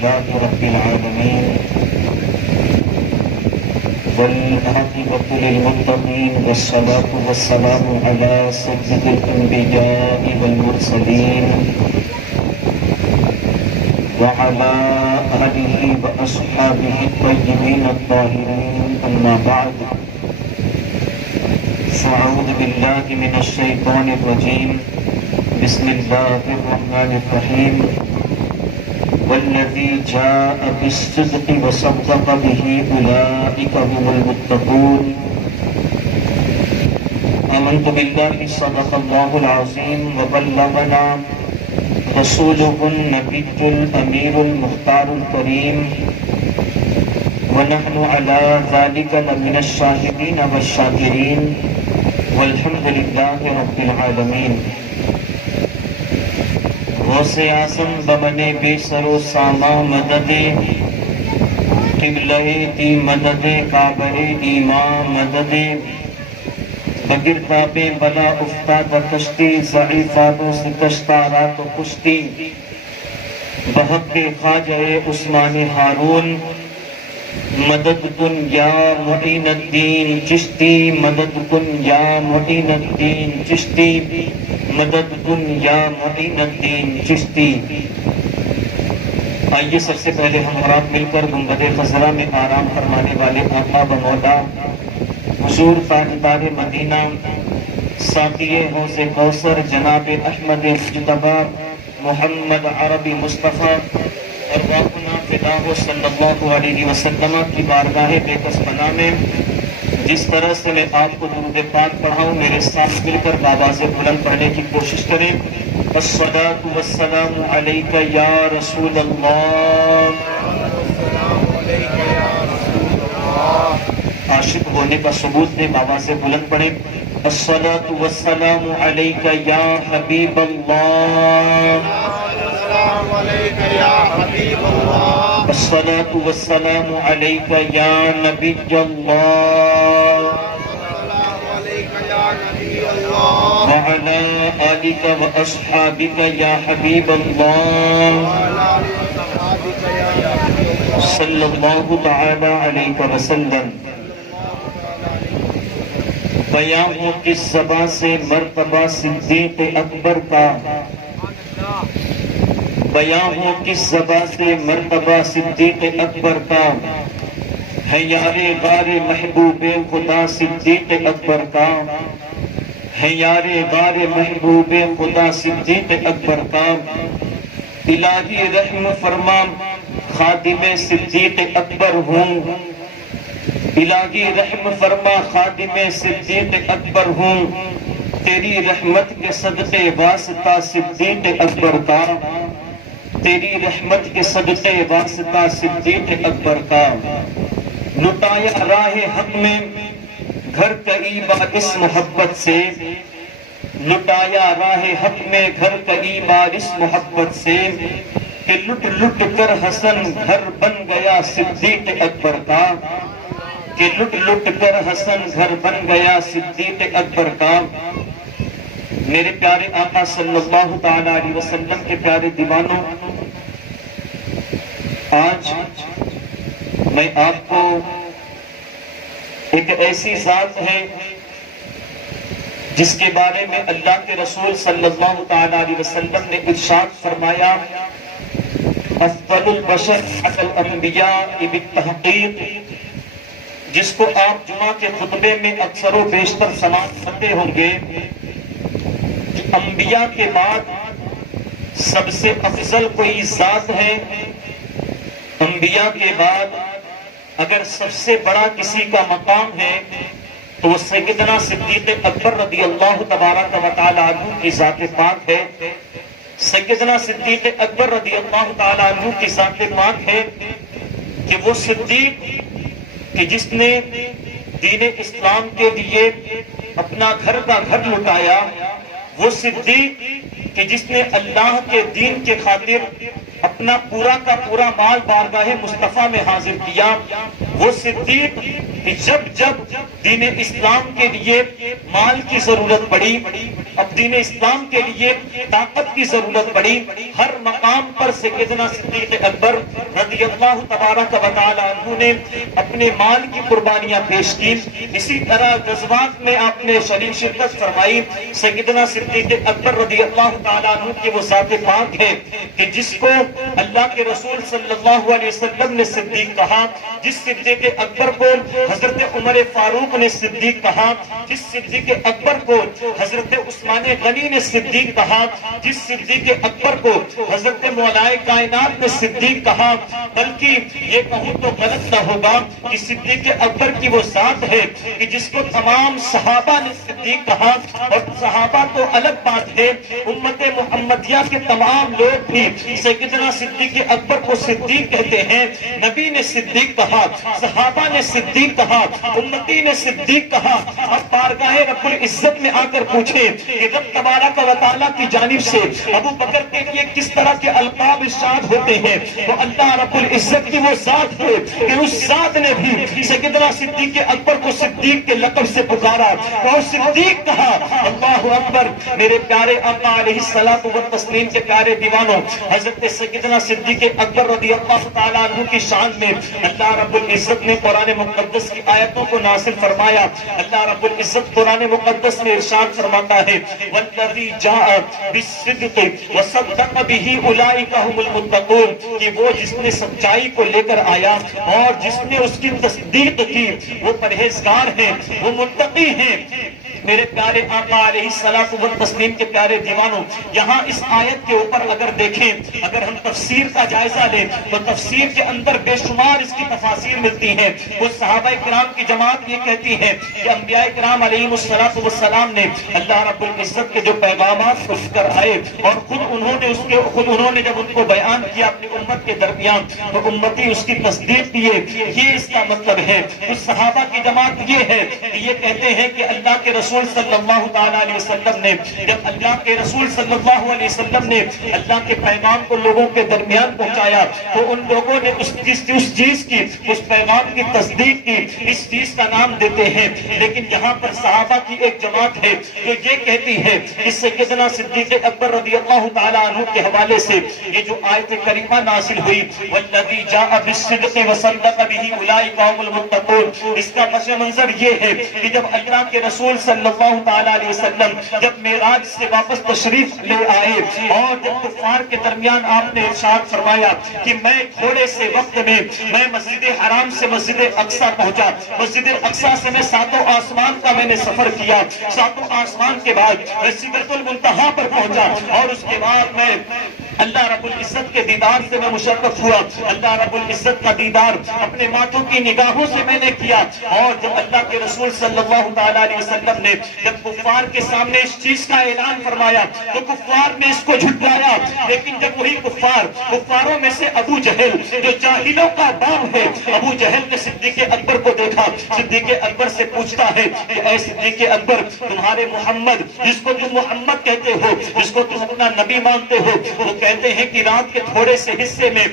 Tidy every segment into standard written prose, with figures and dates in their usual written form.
لله رب العالمين والعاقبة للمتقين والصلاة والسلام على سيد الأنبياء والمرسلين وعلى آله وأصحابه الطيبين الطاهرين أما بعد فأعوذ بالله من الشيطان الرجيم بسم الله الرحمن الرحيم والذي جاء بالصدق وصدق به أولئك هم المتقون آمنت بالله صدق الله العظيم وبلغنا رسوله النبي الأمير المختار الكريم ونحن على ذلك لمن الشاهدين والشاكرين والحمد لله رب العالمین۔ غوث اعظم بمن بے سر و ساما مدد قبلہ دی مدد کعبہ ایمان مدد بگرداب بلا افتاد کشتی ضعیفانوں سے کشتارات و کشتی بحق خواجہ عثمان ہارون مدد کن یا معین الدین چشتی مدد کن یا معین الدین چشتی مدد کن یا معین الدین چشتی۔ آئیے سب سے پہلے ہم رات مل کر گنبد خضرا میں آرام فرمانے والے آقا و مولا حضور تاجدار مدینہ ساقی حوض کوثر جناب احمد مجتبی محمد عربی مصطفیٰ ارواحنا فداہ صلی اللہ علیہ وسلم کی بارگاہ بے کس پناہ میں جس طرح سے میں آپ کو درود پاک پڑھاؤں میرے ساتھ مل کر بآواز بلند پڑھنے کی کوشش کریں۔ الصلاۃ والسلام علیک یا رسول اللہ، عاشق ہونے کا ثبوت دیں، بآواز بلند پڑھیں۔ الصلاۃ والسلام علیک یا حبیب اللہ، الصلاۃ والسلام علیک یا نبی اللہ وعلی آلک واصحابک یا حبیب اللہ صلی اللہ تعالی علیہ وسلم۔ بیاں ہوں کس زبان سے مرتبہ صدیق اکبر کا، بیاں ہوں کس زبان سے مرتبہ صدیق اکبر کا، ہے یار غار محبوب خدا صدیق اکبر کا، ہے یار غار محبوب خدا صدیق اکبر کا۔ الہی رحم فرما خادم صدیق اکبر ہوں، الہی رحم فرما خادم صدیق اکبر ہوں، تیری رحمت کے صدقے واسطہ صدیق اکبر کا، تیری رحمت کے صدقے واسطہ صدیق اکبر کا۔ لٹایا راہ حق میں گھر قریبا اس محبت سے، لٹایا راہ حق میں گھر قریبا اس محبت سے، کہ لٹ لٹ کر حسن گھر بن گیا صدیق اکبر کا، کہ لٹ لٹ کر حسن گھر بن گیا صدیق اکبر کا۔ میرے پیارے آقا صلی اللہ تعالی علیہ وسلم کے پیارے دیوانوں، آج میں آپ کو ایک ایسی ذات ہے جس کے بارے میں اللہ کے رسول صلی اللہ تعالی علیہ وسلم نے ارشاد فرمایا، افضل البشر علی الانبیاء بالتحقیق، جس کو آپ جمعہ کے خطبے میں اکثر و بیشتر سماعت کرتے ہوں گے، انبیاء کے بعد سب سے افضل کوئی ذات ہے، انبیاء کے بعد اگر سب سے بڑا کسی کا مقام ہے تو وہ سیدنا صدیق اکبر رضی اللہ تبارک و تعالی عنہ کی ذات پاک ہے۔ سیدنا صدیق اکبر رضی اللہ تعالی عنہ کی ذات پاک ہے کہ وہ صدیق کہ جس نے دین اسلام کے لیے اپنا گھر کا گھر لٹایا، وہ صدیق کہ جس نے اللہ کے دین کے خاطر اپنا پورا کا پورا مال بارگاہ مصطفیٰ میں حاضر کیا، وہ صدیق کہ جب دین اسلام کے لیے مال کی ضرورت پڑی، اب دین اسلام کے لیے طاقت کی ضرورت پڑی، ہر مقام پر سیدنا صدیق اکبر رضی اللہ تبارک و تعالی عنہ نے اپنے مال کی قربانیاں پیش کی۔ اسی طرح غزوات میں آپ نے شرکت فرمائی۔ سیدنا صدیق اکبر رضی اللہ تعالیٰ عنہ کی وہ ذات پاک ہے کہ جس کو اللہ کے رسول صلی اللہ علیہ وسلم نے صدیق کہا، جس صدیق اکبر کو حضرت عمر فاروق نے صدیق کہا، جس صدیق اکبر کو حضرت عثمان غنی نے صدیق کہا، جس صدیق اکبر کو حضرت مولائے کائنات نے صدیق کہا، بلکہ یہ کہوں تو غلط نہ ہوگا کہ صدیق اکبر کی وہ ذات ہے کہ جس کو تمام صحابہ نے صدیق کہا، اور صحابہ تو الگ بات ہے، امت محمدیہ کے تمام لوگ بھی سیدنا صدیق اکبر کو صدیق کہتے ہیں۔ نبی نے صدیق کہا، صحابہ نے صدیق کہا، امتی نے صدیق کہا۔ اب بارگاہ رب العزت میں آ کر پوچھیں کہ رب تبارک و تعالیٰ کی جانب سے ابو بکر کے لیے کس طرح کے القاب ارشاد ہوتے ہیں، تو اللہ رب العزت کی وہ ذات ہے کہ اس ذات نے بھی سیدنا صدیق اکبر کو صدیق کے لقب سے پکارا اور صدیق کہا۔ اللہ اکبر! میرے پیارے آقا علیہ الصلوۃ والتسلیم کے پیارے دیوانوں، حضرت سیدنا صدیق اکبر رضی اللہ تعالیٰ عنہ کی شان میں اللہ رب العزت نے قرآن مقدس کی آیتوں کو نازل فرمایا۔ اللہ رب العزت قرآن مقدس میں ارشاد فرماتا ہے، وَالَّذِي جَاءَ بِالصِّدْقِ وَصَدَّقَ بِهِ أُولَٰئِكَ هُمُ الْمُتَّقُونَ، کہ وہ جس نے سچائی کو لے کر آیا اور جس نے اس کی تصدیق کی وہ پرہیزگار ہیں، وہ متقی ہیں۔ میرے پیارے آقا علیہ الصلوۃ والتسلیم کے پیارے دیوانوں، یہاں اس آیت کے اوپر اگر دیکھیں، اگر ہم تفسیر کا جائزہ لیں تو تفسیر کے اندر بے شمار اس کی تفاسیر ملتی ہیں۔ کچھ صحابہ کرام کی جماعت یہ کہتی ہے کہ انبیاء کرام علیہم الصلوۃ والسلام نے اللہ رب العزت کے جو پیغامات اٹھ کر آئے اور خود انہوں نے جب ان کو بیان کیا اپنی امت کے درمیان تو امتی اس کی تصدیق کیے، یہ اس کا مطلب ہے۔ کچھ صحابہ کی جماعت یہ ہے کہ یہ کہتے ہیں کہ اللہ کے رسول صلی اللہ تعالیٰ علیہ وسلم نے جب اللہ کے رسول صلی اللہ علیہ وسلم نے اللہ کے پیغام کو لوگوں کے درمیان پہنچایا تو ان لوگوں نے اس چیز کی، اس پیغام کی تصدیق کی، اس چیز کا نام دیتے ہیں۔ لیکن یہاں پر صحابہ کی ایک جماعت ہے جو یہ کہتی ہے کہ سیدنا صدیق اکبر رضی اللہ تعالیٰ عنہ کے حوالے سے یہ جو آیت کریمہ نازل ہوئی، وَالَّذِي جَاءَ بِالصِّدْقِ وَصَدَّقَ بِهِ أُولَٰئِكَ هُمُ الْمُتَّقُونَ، اس کا پس منظر یہ ہے کہ جب اللہ کے رسول صلی اللہ تعالیٰ علیہ وسلم جب معراج سے واپس تشریف لے آئے اور جب کفار کے درمیان آپ نے ارشاد فرمایا کہ میں تھوڑے سے وقت میں مسجد حرام سے مسجد اقصی پہنچا، مسجد اقصی سے میں ساتوں آسمان کا میں نے سفر کیا، ساتوں آسمان کے بعد میں سدرۃ المنتہا پر پہنچا اور اس کے بعد میں اللہ رب العزت کے دیدار سے میں مشرف ہوا۔ اللہ رب العزت کا دیدار اپنے ماتھوں کی نگاہوں سے میں نے کیا، اور جب اللہ کے رسول صلی اللہ تعالیٰ علیہ وسلم نے جب کفار کے سامنے اس چیز کا اعلان فرمایا تو کفار نے اس کو جھٹلایا۔ لیکن جب وہی کفاروں میں سے ابو جہل جو جاہلوں کا باپ ہے، ابو جہل نے صدیق اکبر کو دیکھا، صدیق اکبر سے پوچھتا ہے کہ اے صدیق اکبر، تمہارے محمد جس کو تم محمد کہتے ہو، جس کو تم اپنا نبی مانتے ہو، وہ کہتے ہیں کہ رات کے تھوڑے سے حصے میں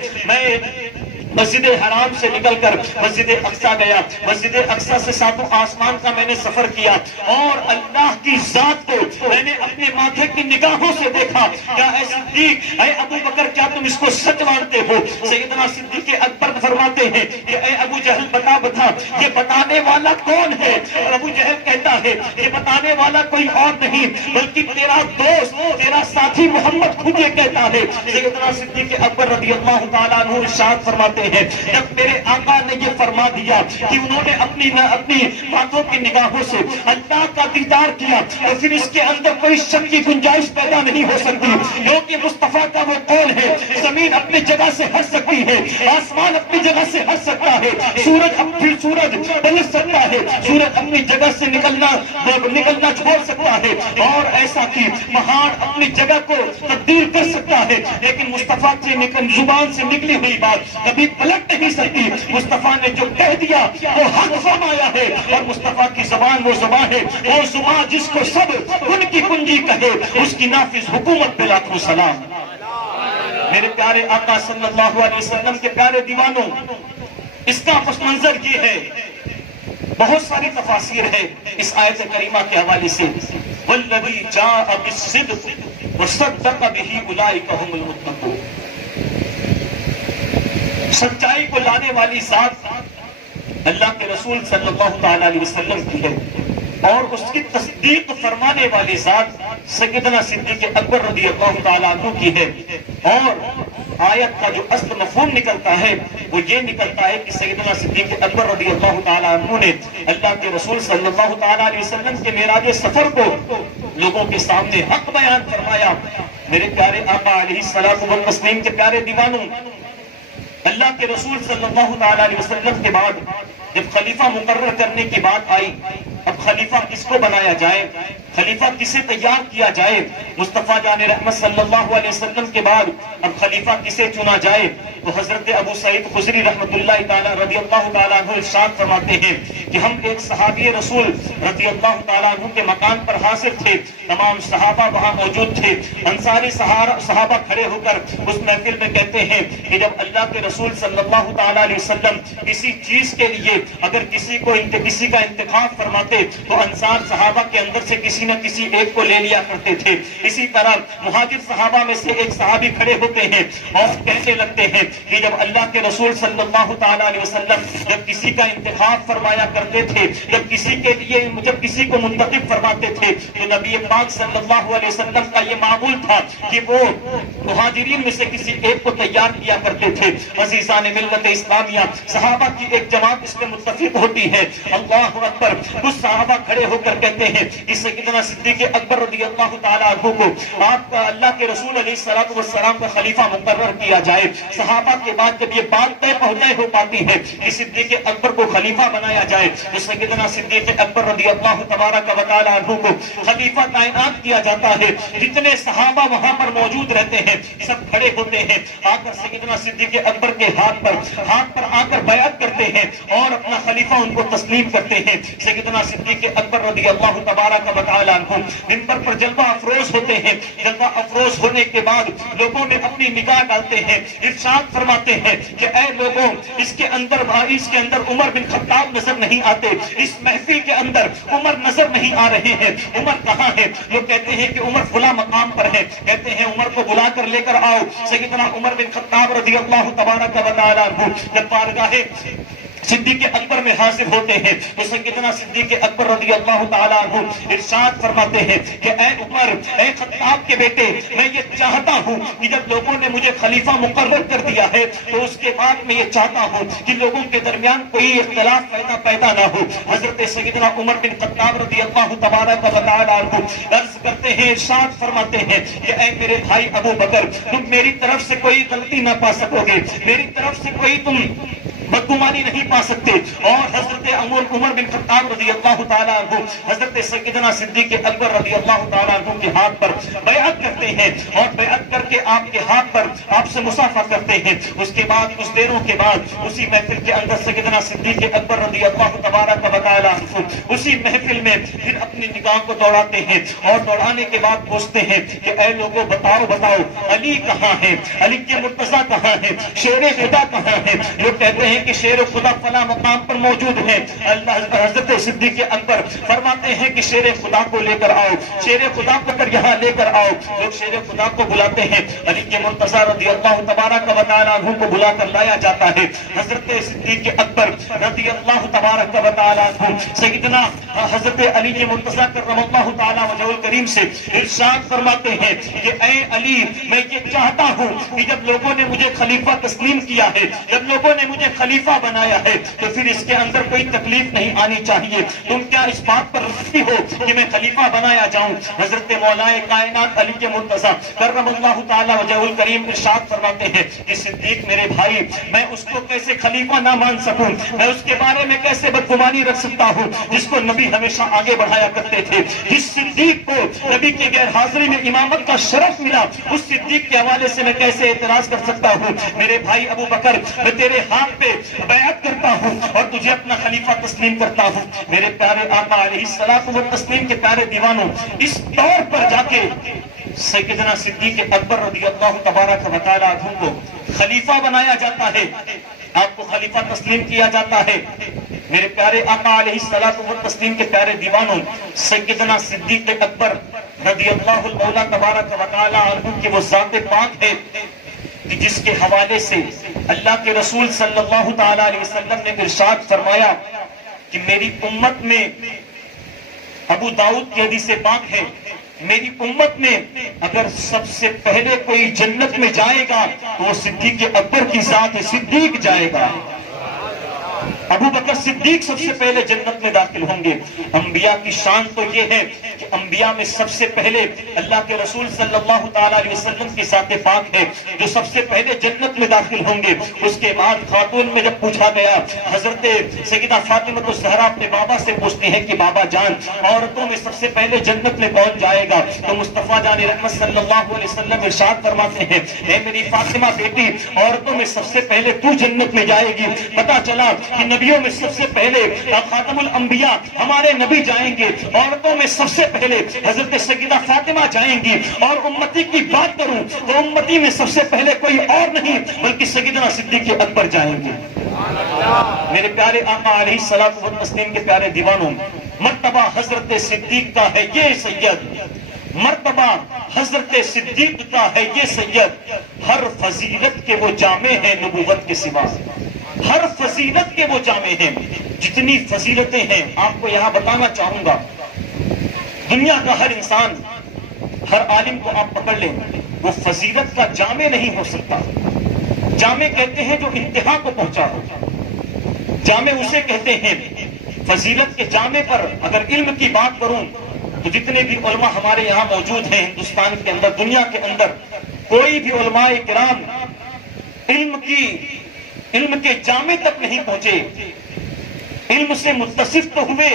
مسجد حرام سے نکل کر مسجد اقصی گیا، مسجد اقصی سے ساتوں آسمان کا میں نے سفر کیا اور اللہ کی ذات کو میں نے اپنے ماتھے کی نگاہوں سے دیکھا۔ کیا اے صدیق، اے ابو بکر، کیا تم اس کو سچ مانتے ہو؟ سیدنا صدیق اکبر فرماتے ہیں کہ اے ابو جہل، بتا یہ بتانے والا کون ہے؟ اور ابو جہل کہتا ہے یہ بتانے والا کوئی اور نہیں بلکہ تیرا دوست، تیرا ساتھی محمد خود یہ کہتا ہے۔ سیدنا صدیق اکبر رضی اللہ تعالیٰ عنہ ارشاد فرماتے ہیں، جب میرے آقا نے یہ فرما دیا کہ انہوں نے اپنی باتوں کی نگاہوں سے اللہ کا دیدار کیا تو پھر اس کے اندر کوئی شک کی گنجائش پیدا نہیں ہو سکتی، کیونکہ مصطفیٰ کا وہ قول ہے، زمین اپنی جگہ سے ہٹ سکتی ہے، آسمان اپنی جگہ سے ہٹ سکتا ہے، سورج پلٹ سکتا ہے، سورج اپنی جگہ سے نکلنا چھوڑ سکتا ہے، اور ایسا کہ پہاڑ اپنی جگہ کو تبدیل کر سکتا ہے، لیکن مصطفیٰ سے زبان سے نکلی ہوئی بات کبھی پلٹ نہیں سکتی۔ مصطفیٰ نے جو کہہ دیا وہ حق فرمایا ہے، اور مصطفیٰ کی زبان وہ زبان ہے، وہ زبان جس کو سب ان کی کنجی کہے، اس کی نافذ حکومت پہ لاکھوں سلام۔ میرے پیارے آقا صلی اللہ علیہ وسلم کے پیارے دیوانوں، اس کا پس منظر یہ ہے، بہت ساری تفاسیر ہے اس آیت کریمہ کے حوالے سے۔ والذی جاء بالصدق وصدق به اولئک هم المتقون. سچائی کو لانے والی ذات اللہ کے رسول صلی اللہ تعالی علیہ وسلم کی ہے، اور اس کی تصدیق فرمانے والی ذات سیدنا صدیق اکبر رضی اللہ تعالیٰ عنہ کی ہے. اور آیت کا جو اصل مفہوم نکلتا ہے وہ یہ نکلتا ہے کہ سیدنا صدیق اکبر رضی اللہ تعالیٰ عنہ نے اللہ کے رسول صلی اللہ تعالیٰ علیہ وسلم کے معراج سفر کو لوگوں کے سامنے حق بیان فرمایا. میرے پیارے آقا علیہ الصلوۃ والتسلیم کے پیارے دیوانوں، اللہ کے رسول صلی اللہ تعالیٰ علیہ وسلم کے بعد جب خلیفہ مقرر کرنے کی بات آئی، اب خلیفہ کس کو بنایا جائے، خلیفہ کسے تیار کیا جائے، مصطفیٰ جان رحمت صلی اللہ علیہ وسلم کے بعد اب خلیفہ کسے چنا جائے، تو حضرت ابو سعید خدری رحمت اللہ تعالیٰ رضی اللہ تعالیٰ عنہ ارشاد فرماتے ہیں کہ ہم ایک صحابی رسول رضی اللہ تعالیٰ عنہ کے مکان پر حاضر تھے، تمام صحابہ وہاں موجود تھے. انصاری صحابہ کھڑے ہو کر اس محفل میں کہتے ہیں کہ جب اللہ کے رسول صلی اللہ تعالیٰ علیہ وسلم کسی چیز کے لیے اگر کسی کا انتخاب فرماتے تو انصار صحابہ کے اندر سے کسی نہ کسی ایک کو لے لیا کرتے تھے. اسی طرح مہاجر صحابہ میں سے ایک صحابی کھڑے ہوتے ہیں اور کہنے لگتے ہیں کہ جب اللہ کے رسول صلی اللہ تعالیٰ علیہ وسلم جب کسی کا انتخاب فرمایا کرتے تھے، جب کسی کو منتخب فرماتے تھے تو نبی پاک صلی اللہ علیہ وسلم کا یہ معمول تھا کہ وہ مہاجرین میں سے کسی ایک کو تیار کیا کرتے تھے. عزیزان ملت اسلامیہ، صحابہ کی ایک جماعت اس میں متفق ہوتی ہے. اللہ اکبر. کچھ صحابہ کھڑے ہو کر کہتے ہیں کہ سیدنا صدیق اکبر رضی اللہ تعالیٰ عنہ کو آپ کا اللہ کے رسول علیہ الصلوۃ والسلام کا خلیفہ مقرر کیا جائے. صحابہ کے بعد جب یہ بات طے ہو پاتی ہے کہ صدیق اکبر کو خلیفہ بنایا جائے تو سیدنا صدیق اکبر رضی اللہ تبارک و تعالیٰ عنہ کو خلیفہ تعینات کیا جاتا ہے. جتنے صحابہ وہاں پر موجود رہتے ہیں سب کھڑے ہوتے ہیں، آ کر سیدنا صدیق اکبر کے ہاتھ پر آ کر بیعت کرتے ہیں اور اپنا خلیفہ ان کو تسلیم کرتے ہیں. سیدنا صدیق اکبر رضی اللہ تبارک و تعالیٰ عنہ منبر پر جلوہ افروز ہوتے ہیں. جلوہ افروز ہونے کے بعد لوگوں میں اپنی نگاہ ڈالتے ہیں، ارشاد فرماتے ہیں کہ اے لوگوں، اس کے اندر عمر بن خطاب نظر نہیں آتے، اس محفل کے اندر عمر نظر نہیں آ رہے ہیں. عمر کہاں ہے؟ لوگ کہتے ہیں کہ عمر فلاں مقام پر ہے. کہتے ہیں عمر کو بلا کر لے کر آؤ. سیدنا عمر بن خطاب رضی اللہ تبارک و تعالیٰ عنہ جب بارگاہ صدیق اکبر میں حاضر ہوتے ہیں تو سیدنا صدیق اکبر رضی اللہ تعالیٰ عنہ ارشاد فرماتے ہیں کہ اے عمر، اے خطاب کے بیٹے، میں یہ چاہتا ہوں کہ جب لوگوں نے مجھے خلیفہ مقرر کر دیا ہے تو اس کے بعد میں یہ چاہتا ہوں کہ لوگوں کے درمیان کوئی اختلاف پیدا نہ ہو. حضرت سیدنا عمر بن خطاب رضی اللہ تبارک و تعالیٰ عنہ عرض کرتے ہیں، ارشاد فرماتے ہیں کہ اے میرے بھائی ابو بکر، تم میری طرف سے کوئی غلطی نہ پا سکو گے، میری طرف سے کوئی تم بدگمانی نہیں پا سکتے. اور حضرت عمر بن خطاب رضی اللہ تعالیٰ عنہ حضرت سیدنا صدیق اکبر رضی اللہ تعالیٰ عنہ کے ہاتھ پر بیعت کرتے ہیں اور بیعت کر کے آپ کے ہاتھ پر آپ سے مصافحہ کرتے ہیں. اس کے بعد کچھ دیروں کے بعد اسی محفل کے اندر سیدنا صدیق اکبر رضی اللہ تبارک و تعالیٰ عنہ اسی محفل میں پھر اپنی نگاہ کو دوڑاتے ہیں اور دوڑانے کے بعد پوچھتے ہیں کہ اے لوگوں، بتاؤ علی کہاں ہے، علی کے مرتضیٰ کہاں ہے، شیر خدا کہاں ہے؟ لوگ کہتے ہیں کہ شیر خدا فلاں مقام پر موجود ہے. حضرت صدیق اکبر فرماتے ہیں کہ شیر خدا کو لے کر آؤ، شیر خدا کو یہاں لے کر آؤ. لوگ شیر خدا کو بلاتے ہیں. علی کے مرتضیٰ رضی اللہ تبارک و تعالیٰ عنہ کو بلا کر لایا جاتا ہے. حضرت صدیق اکبر رضی اللہ تبارک و تعالیٰ عنہ سیدنا حضرت علی کے مرتضیٰ کرم اللہ تعالیٰ وجہ الکریم سے ارشاد فرماتے ہیں کہ اے علی، میں یہ چاہتا ہوں کہ جب لوگوں نے مجھے خلیفہ تسلیم کیا ہے، جب لوگوں نے مجھے خلیفہ بنایا ہے تو پھر اس کے اندر کوئی تکلیف نہیں آنی چاہیے. تم کیا اس بات پر راضی ہو کہ میں خلیفہ بنایا جاؤں؟ حضرت مولا کائنات علی کے مرتضیٰ کرم اللہ تعالیٰ وجہ الکریم ارشاد فرماتے ہیں کہ صدیق میرے بھائی، میں اس کو کیسے خلیفہ نہ مان سکوں، میں اس کے بارے میں کیسے بدگمانی رکھ سکتا ہوں جس کو نبی ہمیشہ آگے بڑھایا کرتے تھے. جس صدیق کو نبی کی غیر حاضری میں امامت کا شرف ملا، اس صدیق کے حوالے سے میں کیسے اعتراض کر سکتا ہوں؟ میرے بھائی ابو بکر، میں تیرے ہاتھ پہ بیعت کرتا ہوں اور تجھے اپنا خلیفہ تسلیم کرتا ہوں. میرے پیارے آقا علیہ الصلوۃ والتسلیم کے پیارے دیوانوں، اس طور پر جا کے سیدنا صدیق اکبر رضی اللہ تبارک و تعالیٰ عنہ کو خلیفہ بنایا جاتا ہے، آپ کو خلیفہ تسلیم کیا جاتا ہے. میرے پیارے آقا علیہ الصلوۃ والتسلیم کے پیارے دیوانوں، سیدنا صدیق اکبر رضی اللہ المولا تبارک و تعالی عنہ کی وہ ذات پاک ہے کہ جس کے حوالے سے اللہ کے رسول صلی اللہ تعالی علیہ وسلم نے ارشاد فرمایا کہ میری امت میں، ابو داؤد کی حدیث پاک ہے، میری امت میں اگر سب سے پہلے کوئی جنت میں جائے گا تو وہ صدیق اکبر کی ذات ہے، صدیق جائے گا۔ ابو بکر صدیق سب سے پہلے جنت میں داخل ہوں گے۔ انبیاء کی شان تو یہ ہے کہ انبیاء میں سب سے پہلے اللہ کے رسول صلی اللہ تعالیٰ علیہ وسلم کی ذات پاک ہے جو سب سے پہلے جنت میں داخل ہوں گے۔ اس کے بعد خاتون میں جب پوچھا گیا، حضرت سیدہ فاطمہ الزہرا اپنے بابا سے پوچھتی ہیں کہ بابا جان، عورتوں میں سب سے پہلے جنت میں کون جائے گا؟ تو مصطفیٰ جان رحمت صلی اللہ علیہ وسلم ارشاد فرماتے ہیں، اے میری فاطمہ بیٹی، عورتوں میں سب سے پہلے تو جنت میں جائے گی۔ پتا چلا کہ نبیوں میں سب سے پہلے خاتم الانبیاء ہمارے نبی جائیں گے، عورتوں میں سب سے پہلے حضرت سیدہ فاطمہ جائیں گی، اور امتی کی بات کروں تو امتی میں سب سے پہلے کوئی اور نہیں بلکہ سیدنا صدیق اکبر جائیں گے۔ میرے پیارے آقا علیہ الصلوۃ والتسلیم کے پیارے دیوانوں، مرتبہ حضرت صدیق کا ہے یہ سید، مرتبہ حضرت صدیق کا ہے یہ سید، ہر فضیلت کے وہ جامع ہیں نبوت کے سوا، ہر فضیلت کے وہ جامع ہیں۔ جتنی فضیلتیں ہیں آپ کو یہاں بتانا چاہوں گا، دنیا کا ہر انسان، ہر عالم کو آپ پکڑ لیں، وہ فضیلت کا جامع نہیں ہو سکتا۔ جامع کہتے ہیں جو انتہا کو پہنچا ہو، جامع اسے کہتے ہیں۔ فضیلت کے جامع پر اگر علم کی بات کروں تو جتنے بھی علماء ہمارے یہاں موجود ہیں ہندوستان کے اندر، دنیا کے اندر، کوئی بھی علماء کرام علم کے جامع تک نہیں پہنچے۔ علم سے متصف تو ہوئے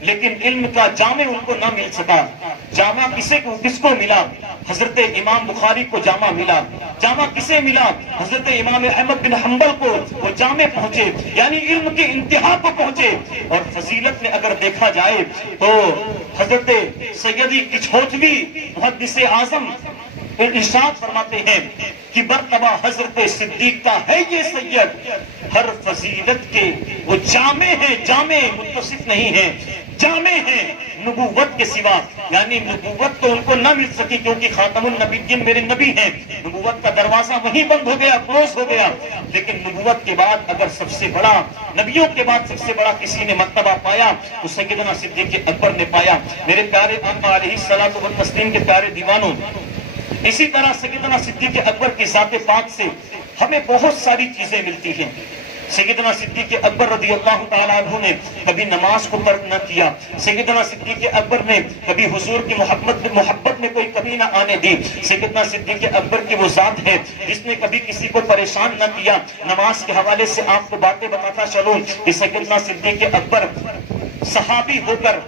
لیکن علم کا جامع ان کو نہ مل سکا۔ جامع کس کو ملا؟ حضرت امام بخاری کو جامع ملا۔ جامع کسے ملا؟ حضرت امام احمد بن حنبل کو وہ جامع پہنچے، یعنی علم کے انتہا کو پہنچے۔ اور فضیلت میں اگر دیکھا جائے تو حضرت سیدی کچھوٹوی محدث اعظم ارشاد فرماتے ہیں کہ مرتبہ حضرت صدیق کا ہے یہ سید، ہر فضیلت کے وہ جامع ہیں، جامع متصف نہیں ہیں، جامع ہیں نبوت کے سوا، یعنی نبوت تو ان کو نہ مل سکی کیونکہ خاتم النبیین میرے نبی ہیں، نبوت کا دروازہ وہیں بند ہو گیا، کلوز ہو گیا۔ لیکن نبوت کے بعد اگر سب سے بڑا، نبیوں کے بعد سب سے بڑا کسی نے مرتبہ پایا تو سیدنا صدیق اکبر نے پایا۔ میرے پیارے آقا علیہ الصلوۃ والتسلیم کے پیارے دیوانوں، اسی طرح سیدنا صدیق اکبر کی ذات پاک سے ہمیں بہت ساری چیزیں ملتی ہیں۔ سیدنا صدیق اکبر رضی اللہ تعالیٰ عنہ نے کبھی نماز کو ترک نہ کیا۔ سیدنا صدیق اکبر نے کبھی حضور کی محبت میں کوئی کمی نہ آنے دی۔ سیدنا صدیق اکبر کی وہ ذات ہے جس نے کبھی کسی کو پریشان نہ کیا۔ نماز کے حوالے سے آپ کو باتیں بتاتا چلوں کہ سیدنا صدیق اکبر صحابی ہو کر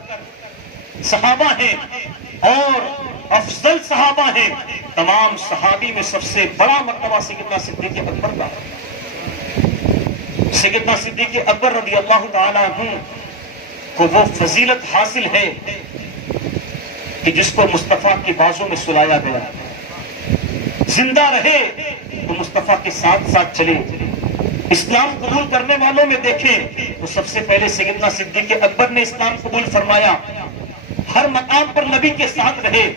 صحابہ ہیں اور افضل صحابہ ہیں، تمام صحابی میں سب سے بڑا مرتبہ سیدنا صدیق اکبر کا۔ سیدنا صدیق اکبر رضی اللہ تعالیٰ عنہ کو وہ فضیلت حاصل ہے کہ جس کو مصطفیٰ کے بازوں میں سلایا گیا، زندہ رہے تو مصطفیٰ کے ساتھ ساتھ چلے۔ اسلام قبول کرنے والوں میں دیکھیں تو سب سے پہلے سیدنا صدیق اکبر نے اسلام قبول فرمایا، ہر مقام پر نبی کے ساتھ رہے۔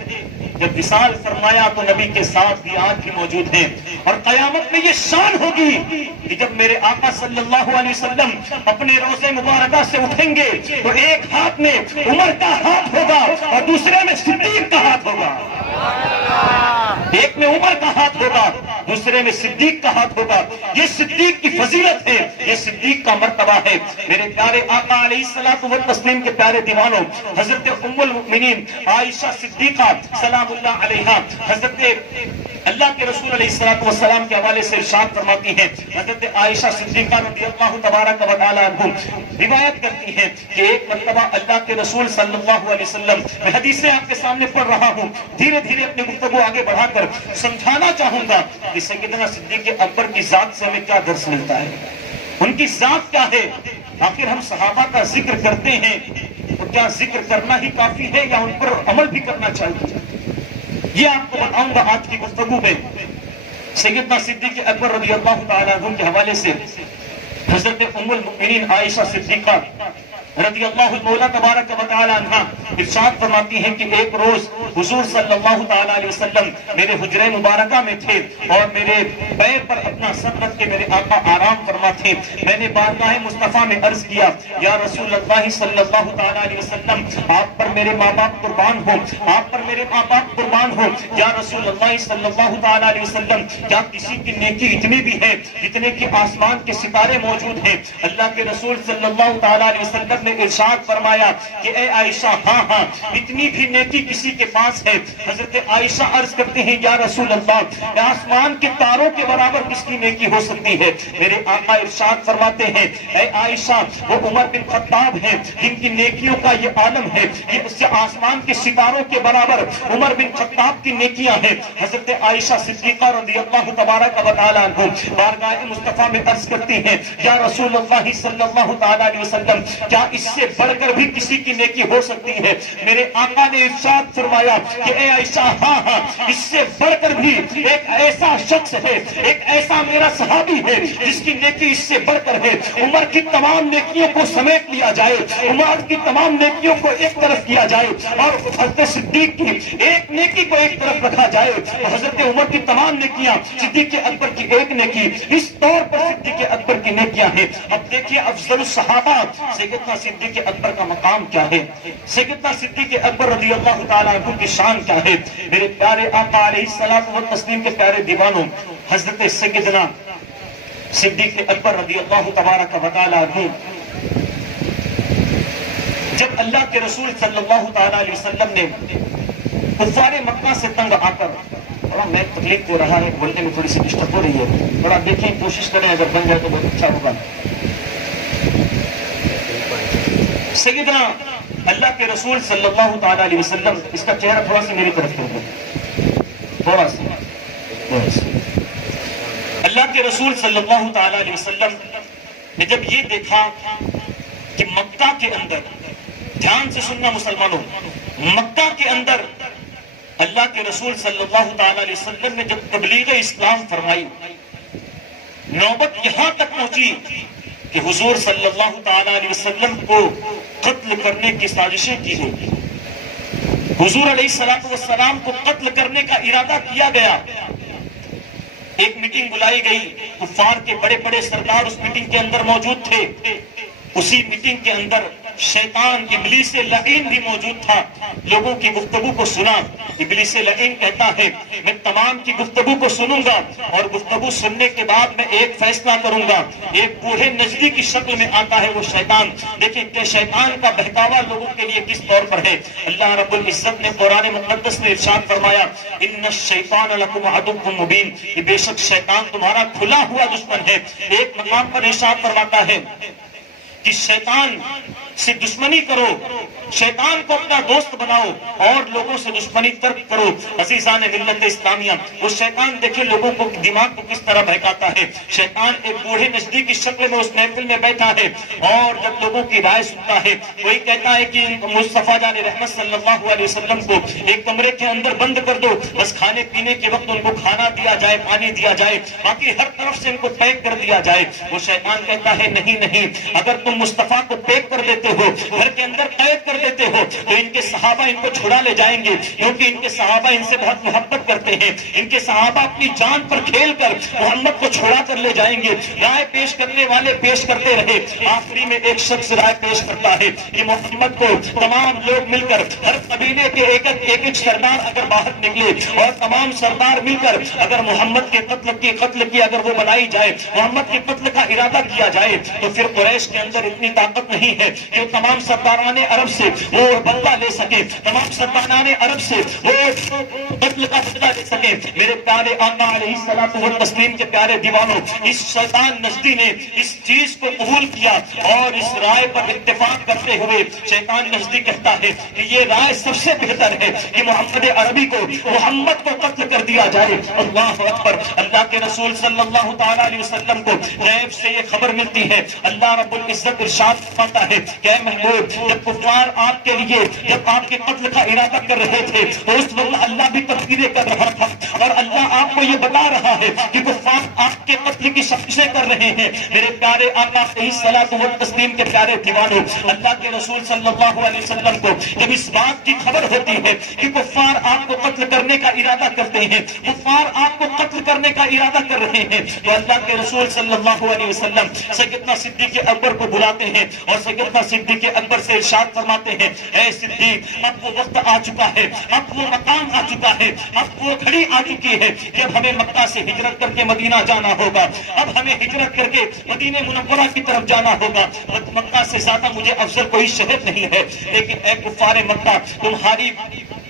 جب وصال فرمایا تو نبی کے ساتھ بھی آج بھی موجود ہیں، اور قیامت میں یہ شان ہوگی کہ جب میرے آقا صلی اللہ علیہ وسلم اپنے روضے مبارکہ سے اٹھیں گے تو ایک ہاتھ میں عمر کا ہاتھ ہوگا اور دوسرے میں صدیق کا ہاتھ ہوگا، ایک میں عمر کا ہاتھ ہوگا دوسرے میں صدیق کا ہاتھ ہوگا۔ یہ صدیق کی فضیلت ہے، یہ صدیق کا مرتبہ ہے۔ میرے پیارے آقا علیہ الصلوۃ والتسلیم کے پیارے دیوانوں، حضرت ام المؤمنین عائشہ صدیقہ سلام اللہ علیہا حضرت اللہ کے رسول علیہ الصلوۃ والسلام کے حوالے سے ارشاد فرماتی ہیں، حضرت عائشہ صدیقہ رضی اللہ تبارک و تعالی عنہ روایت کرتی ہیں کہ ایک مرتبہ اللہ کے رسول صلی اللہ علیہ وسلم، میں حدیثیں آپ کے سامنے پڑھ رہا ہوں، دھیرے دھیرے اپنی گفتگو آگے بڑھا کر سمجھانا چاہوں گا کہ سیدنا صدیق اکبر کی ذات سے ہمیں کیا درس ملتا ہے، ان کی ذات کیا ہے۔ آخر ہم صحابہ کا ذکر کرتے ہیں تو کیا ذکر کرنا ہی کافی ہے یا ان پر عمل بھی کرنا چاہیے؟ یہ آپ کو بتاؤں گا آج کی گفتگو میں۔ سیدنا صدیق اکبر رضی اللہ تعالیٰ عنہ کے حوالے سے حضرت ام المؤمنین عائشہ صدیقہ رضی اللہ مولا تبارک و تعالی عنہ ارشاد فرماتی ہیں کہ ایک روز حضور صلی اللہ تعالی علیہ وسلم میرے حجرے مبارکہ میں تھے اور میرے پیر پر اپنا سر رکھ کے میرے آقا آرام فرما تھے. میں نے بارگاہ مصطفیٰ میں عرض کیا یا رسول اللہ صلی اللہ تعالی علیہ وسلم آپ پر میرے ماں باپ قربان ہو, آپ پر میرے ماں باپ قربان ہو. یا رسول اللہ صلی اللہ تعالی علیہ وسلم کیا کسی کی نیکی اتنی بھی ہے جتنے کہ آسمان کے ستارے موجود ہیں؟ اللہ کے رسول صلی اللہ تعالی علیہ وسلم نے ارشاد فرمایا کہ اے عائشہ ہاں ہاں اتنی بھی نیکی کسی کے پاس ہے. حضرت عائشہ عرض کرتے ہیں یا رسول اللہ آسمان کے تاروں کے برابر کس کی نیکی ہو سکتی ہے؟ میرے آقا ارشاد فرماتے ہیں اے عائشہ وہ عمر بن خطاب ہیں جن کی نیکیوں کا یہ عالم ہے, یہ اس سے آسمان کے ستاروں کے برابر عمر بن خطاب کی نیکیاں ہیں. حضرت عائشہ صدیقہ رضی اللہ تبارک و تعالی عنہ بارگاہ مصطفیٰ میں عرض کرتی ہیں یا رسول اللہ صلی اللہ تعالی علیہ وسلم کیا اس سے بڑھ کر بھی کسی کی نیکی ہو سکتی ہے؟ میرے آقا نے ارشاد فرمایا کہ اے عائشہ ہاں ہاں اس سے بڑھ کر بھی ایک ایسا شخص ہے, ایک ایسا میرا صحابی ہے جس کی نیکی اس سے بڑھ کر ہے. عمر کی تمام نیکیوں کو سمیٹ لیا جائے, عمر کی تمام نیکیوں کو ایک طرف کیا جائے اور حضرت صدیق کی ایک نیکی کو ایک طرف رکھا جائے. حضرت عمر کی تمام نیکیاں صدیق اکبر کی ایک نیکی, اس طور پر صدیق اکبر کی نیکیاں ہیں. اب دیکھیے افضل الصحابہ سیدنا صدیق اکبر کا مقام کیا ہے, سیدنا صدیق اکبر رضی اللہ تعالیٰ عنہ کی شان کیا ہے. میرے پیارے آقا علیہ الصلوۃ والتسلیم کے پیارے دیوانوں, حضرت سیدنا صدیق اکبر رضی اللہ تبارک و تعالیٰ عنہ جب اللہ کے رسول صلی اللہ تعالیٰ علیہ وسلم نے کفار مکہ سے تنگ آ کر, تھوڑا میں تکلیف دے رہا ہے بولنے میں تھوڑی سی ڈسٹرب ہو رہی ہے, تھوڑا دیکھیں کوشش کریں اگر بن جائے تو بہت اچھا ہوگا. سیدنا اللہ کے رسول صلی اللہ تعالی علیہ وسلم, اس کا چہرہ تھوڑا سا میری طرف کرو, تھوڑا سا. اللہ کے رسول صلی اللہ تعالی علیہ وسلم نے جب یہ دیکھا کہ مکہ کے اندر, دھیان سے سننا مسلمانوں, مکہ کے اندر اللہ کے رسول صلی اللہ تعالی علیہ وسلم نے جب تبلیغ اسلام فرمائی, نوبت یہاں تک پہنچی کہ حضور صلی اللہ تعالی علیہ وسلم کو قتل کرنے کی سازشیں کی گئی. حضور علیہ السلام کو قتل کرنے کا ارادہ کیا گیا. ایک میٹنگ بلائی گئی, کفار کے بڑے بڑے سردار اس میٹنگ کے اندر موجود تھے. اسی میٹنگ کے اندر شیطان ابلیس لعین بھی موجود تھا. لوگوں کی گفتگو کو سنا. ابلیس لعین کہتا ہے میں تمام کی گفتگو کو سنوں گا اور گفتگو سننے کے بعد میں ایک فیصلہ کروں گا. ایک بوڑھے نجدی کی شکل میں آتا ہے وہ شیطان. دیکھیں کہ شیطان کا بہکاوا لوگوں کے لیے کس طور پر ہے. اللہ رب العزت نے قرآن مقدس میں ارشاد فرمایا ان الشیطان لکم عدو مبین, کہ بے شک شیطان تمہارا کھلا ہوا دشمن ہے. ایک مقام پر ارشاد فرماتا ہے کہ شیطان سے دشمنی کرو, شیطان کو اپنا دوست بناؤ اور لوگوں سے دشمنی ترک کرو. عزیزان ملت اسلامیہ, وہ شیطان دیکھے لوگوں کو دماغ کو کس طرح بہکاتا ہے. شیطان ایک بوڑھے نجدی کی شکل میں اس محفل میں بیٹھا ہے اور جب لوگوں کی رائے سنتا ہے وہی کہتا ہے کہ مصطفیٰ جان رحمت صلی اللہ علیہ وسلم کو ایک کمرے کے اندر بند کر دو, بس کھانے پینے کے وقت ان کو کھانا دیا جائے, پانی دیا جائے, باقی ہر طرف سے ان کو پیک کر دیا جائے. وہ شیطان کہتا ہے نہیں نہیں, اگر تم مصطفیٰ کو پیک کر دیتے ہو, گھر کے اندر قید کر دیتے ہو تو ان کے صحابہ ان کو چھڑا لے جائیں گے, کیونکہ ان کے صحابہ ان سے بہت محبت کرتے ہیں. ان کے صحابہ اپنی جان پر کھیل کر محمد کو چھڑا کر لے جائیں گے. رائے پیش کرنے والے پیش کرتے رہے. آخری میں ایک شخص رائے پیش کرتا ہے کہ محمد کو تمام لوگ مل کر, ہر قبیلے کے ایک ایک سردار اگر باہر نکلے اور تمام سردار مل کر اگر محمد کے قتل کی اگر وہ بنائی جائے, محمد کے قتل کا ارادہ کیا جائے, تو پھر قریش کے اندر اتنی طاقت نہیں ہے کہ تمام سرداران عرب سے وہ بدلہ لے سکے, تمام سرداران عرب سے وہ قتل کا بدلہ لے سکے. میرے پیارے آقا علیہ الصلوۃ والتسلیم کے پیارے دیوانوں, اس شیطان نجدی نے اس چیز کو قبول کیا اور اس رائے پر اتفاق کرتے ہوئے شیطان نجدی کہتا ہے کہ یہ رائے سب سے بہتر ہے کہ محمد عربی کو, محمد کو قتل کر دیا جائے. اللہ اکبر. اللہ کے رسول صلی اللہ تعالی علیہ وسلم کو غیب سے یہ خبر ملتی ہے. اللہ رب العزت ارشاد فرماتا ہے کہ اے محبوب جب کفار آپ کے لیے جب آپ کے قتل کا ارادہ کر رہے تھے تو اس وقت اللہ بھی تدبیریں کر رہا تھا اور اللہ آپ کو یہ بتا رہا ہے کہ کفار آپ کے قتل کی سازشیں کر رہے ہیں۔ میرے پیارے آقا علیہ الصلوۃ والتسلیم کے پیارے دیوانوں، اللہ کے رسول صلی اللہ علیہ وسلم کو جب اس بات کی خبر ہوتی ہے کہ کفار آپ کو قتل کرنے کا ارادہ کرتے ہیں، کفار آپ کو قتل کرنے کا ارادہ کر رہے ہیں، تو اللہ کے رسول صلی اللہ علیہ وسلم سیدنا صدیق اکبر کو بلاتے ہیں اور سیدنا صدیق اکبر سے ارشاد فرماتے ہیں، اے صدیق اب وہ وقت آ چکا ہے، اب وہ مقام آ چکا ہے، اب وہ گھڑی آ چکی ہے کہ اب ہمیں مکہ سے ہجرت کر کے مدینہ جانا ہوگا، اب ہمیں ہجرت کر کے مدینہ منورہ کی طرف جانا ہوگا۔ مکہ سے زیادہ مجھے افضل کوئی شہر نہیں ہے، لیکن اے کفار مکہ تمہاری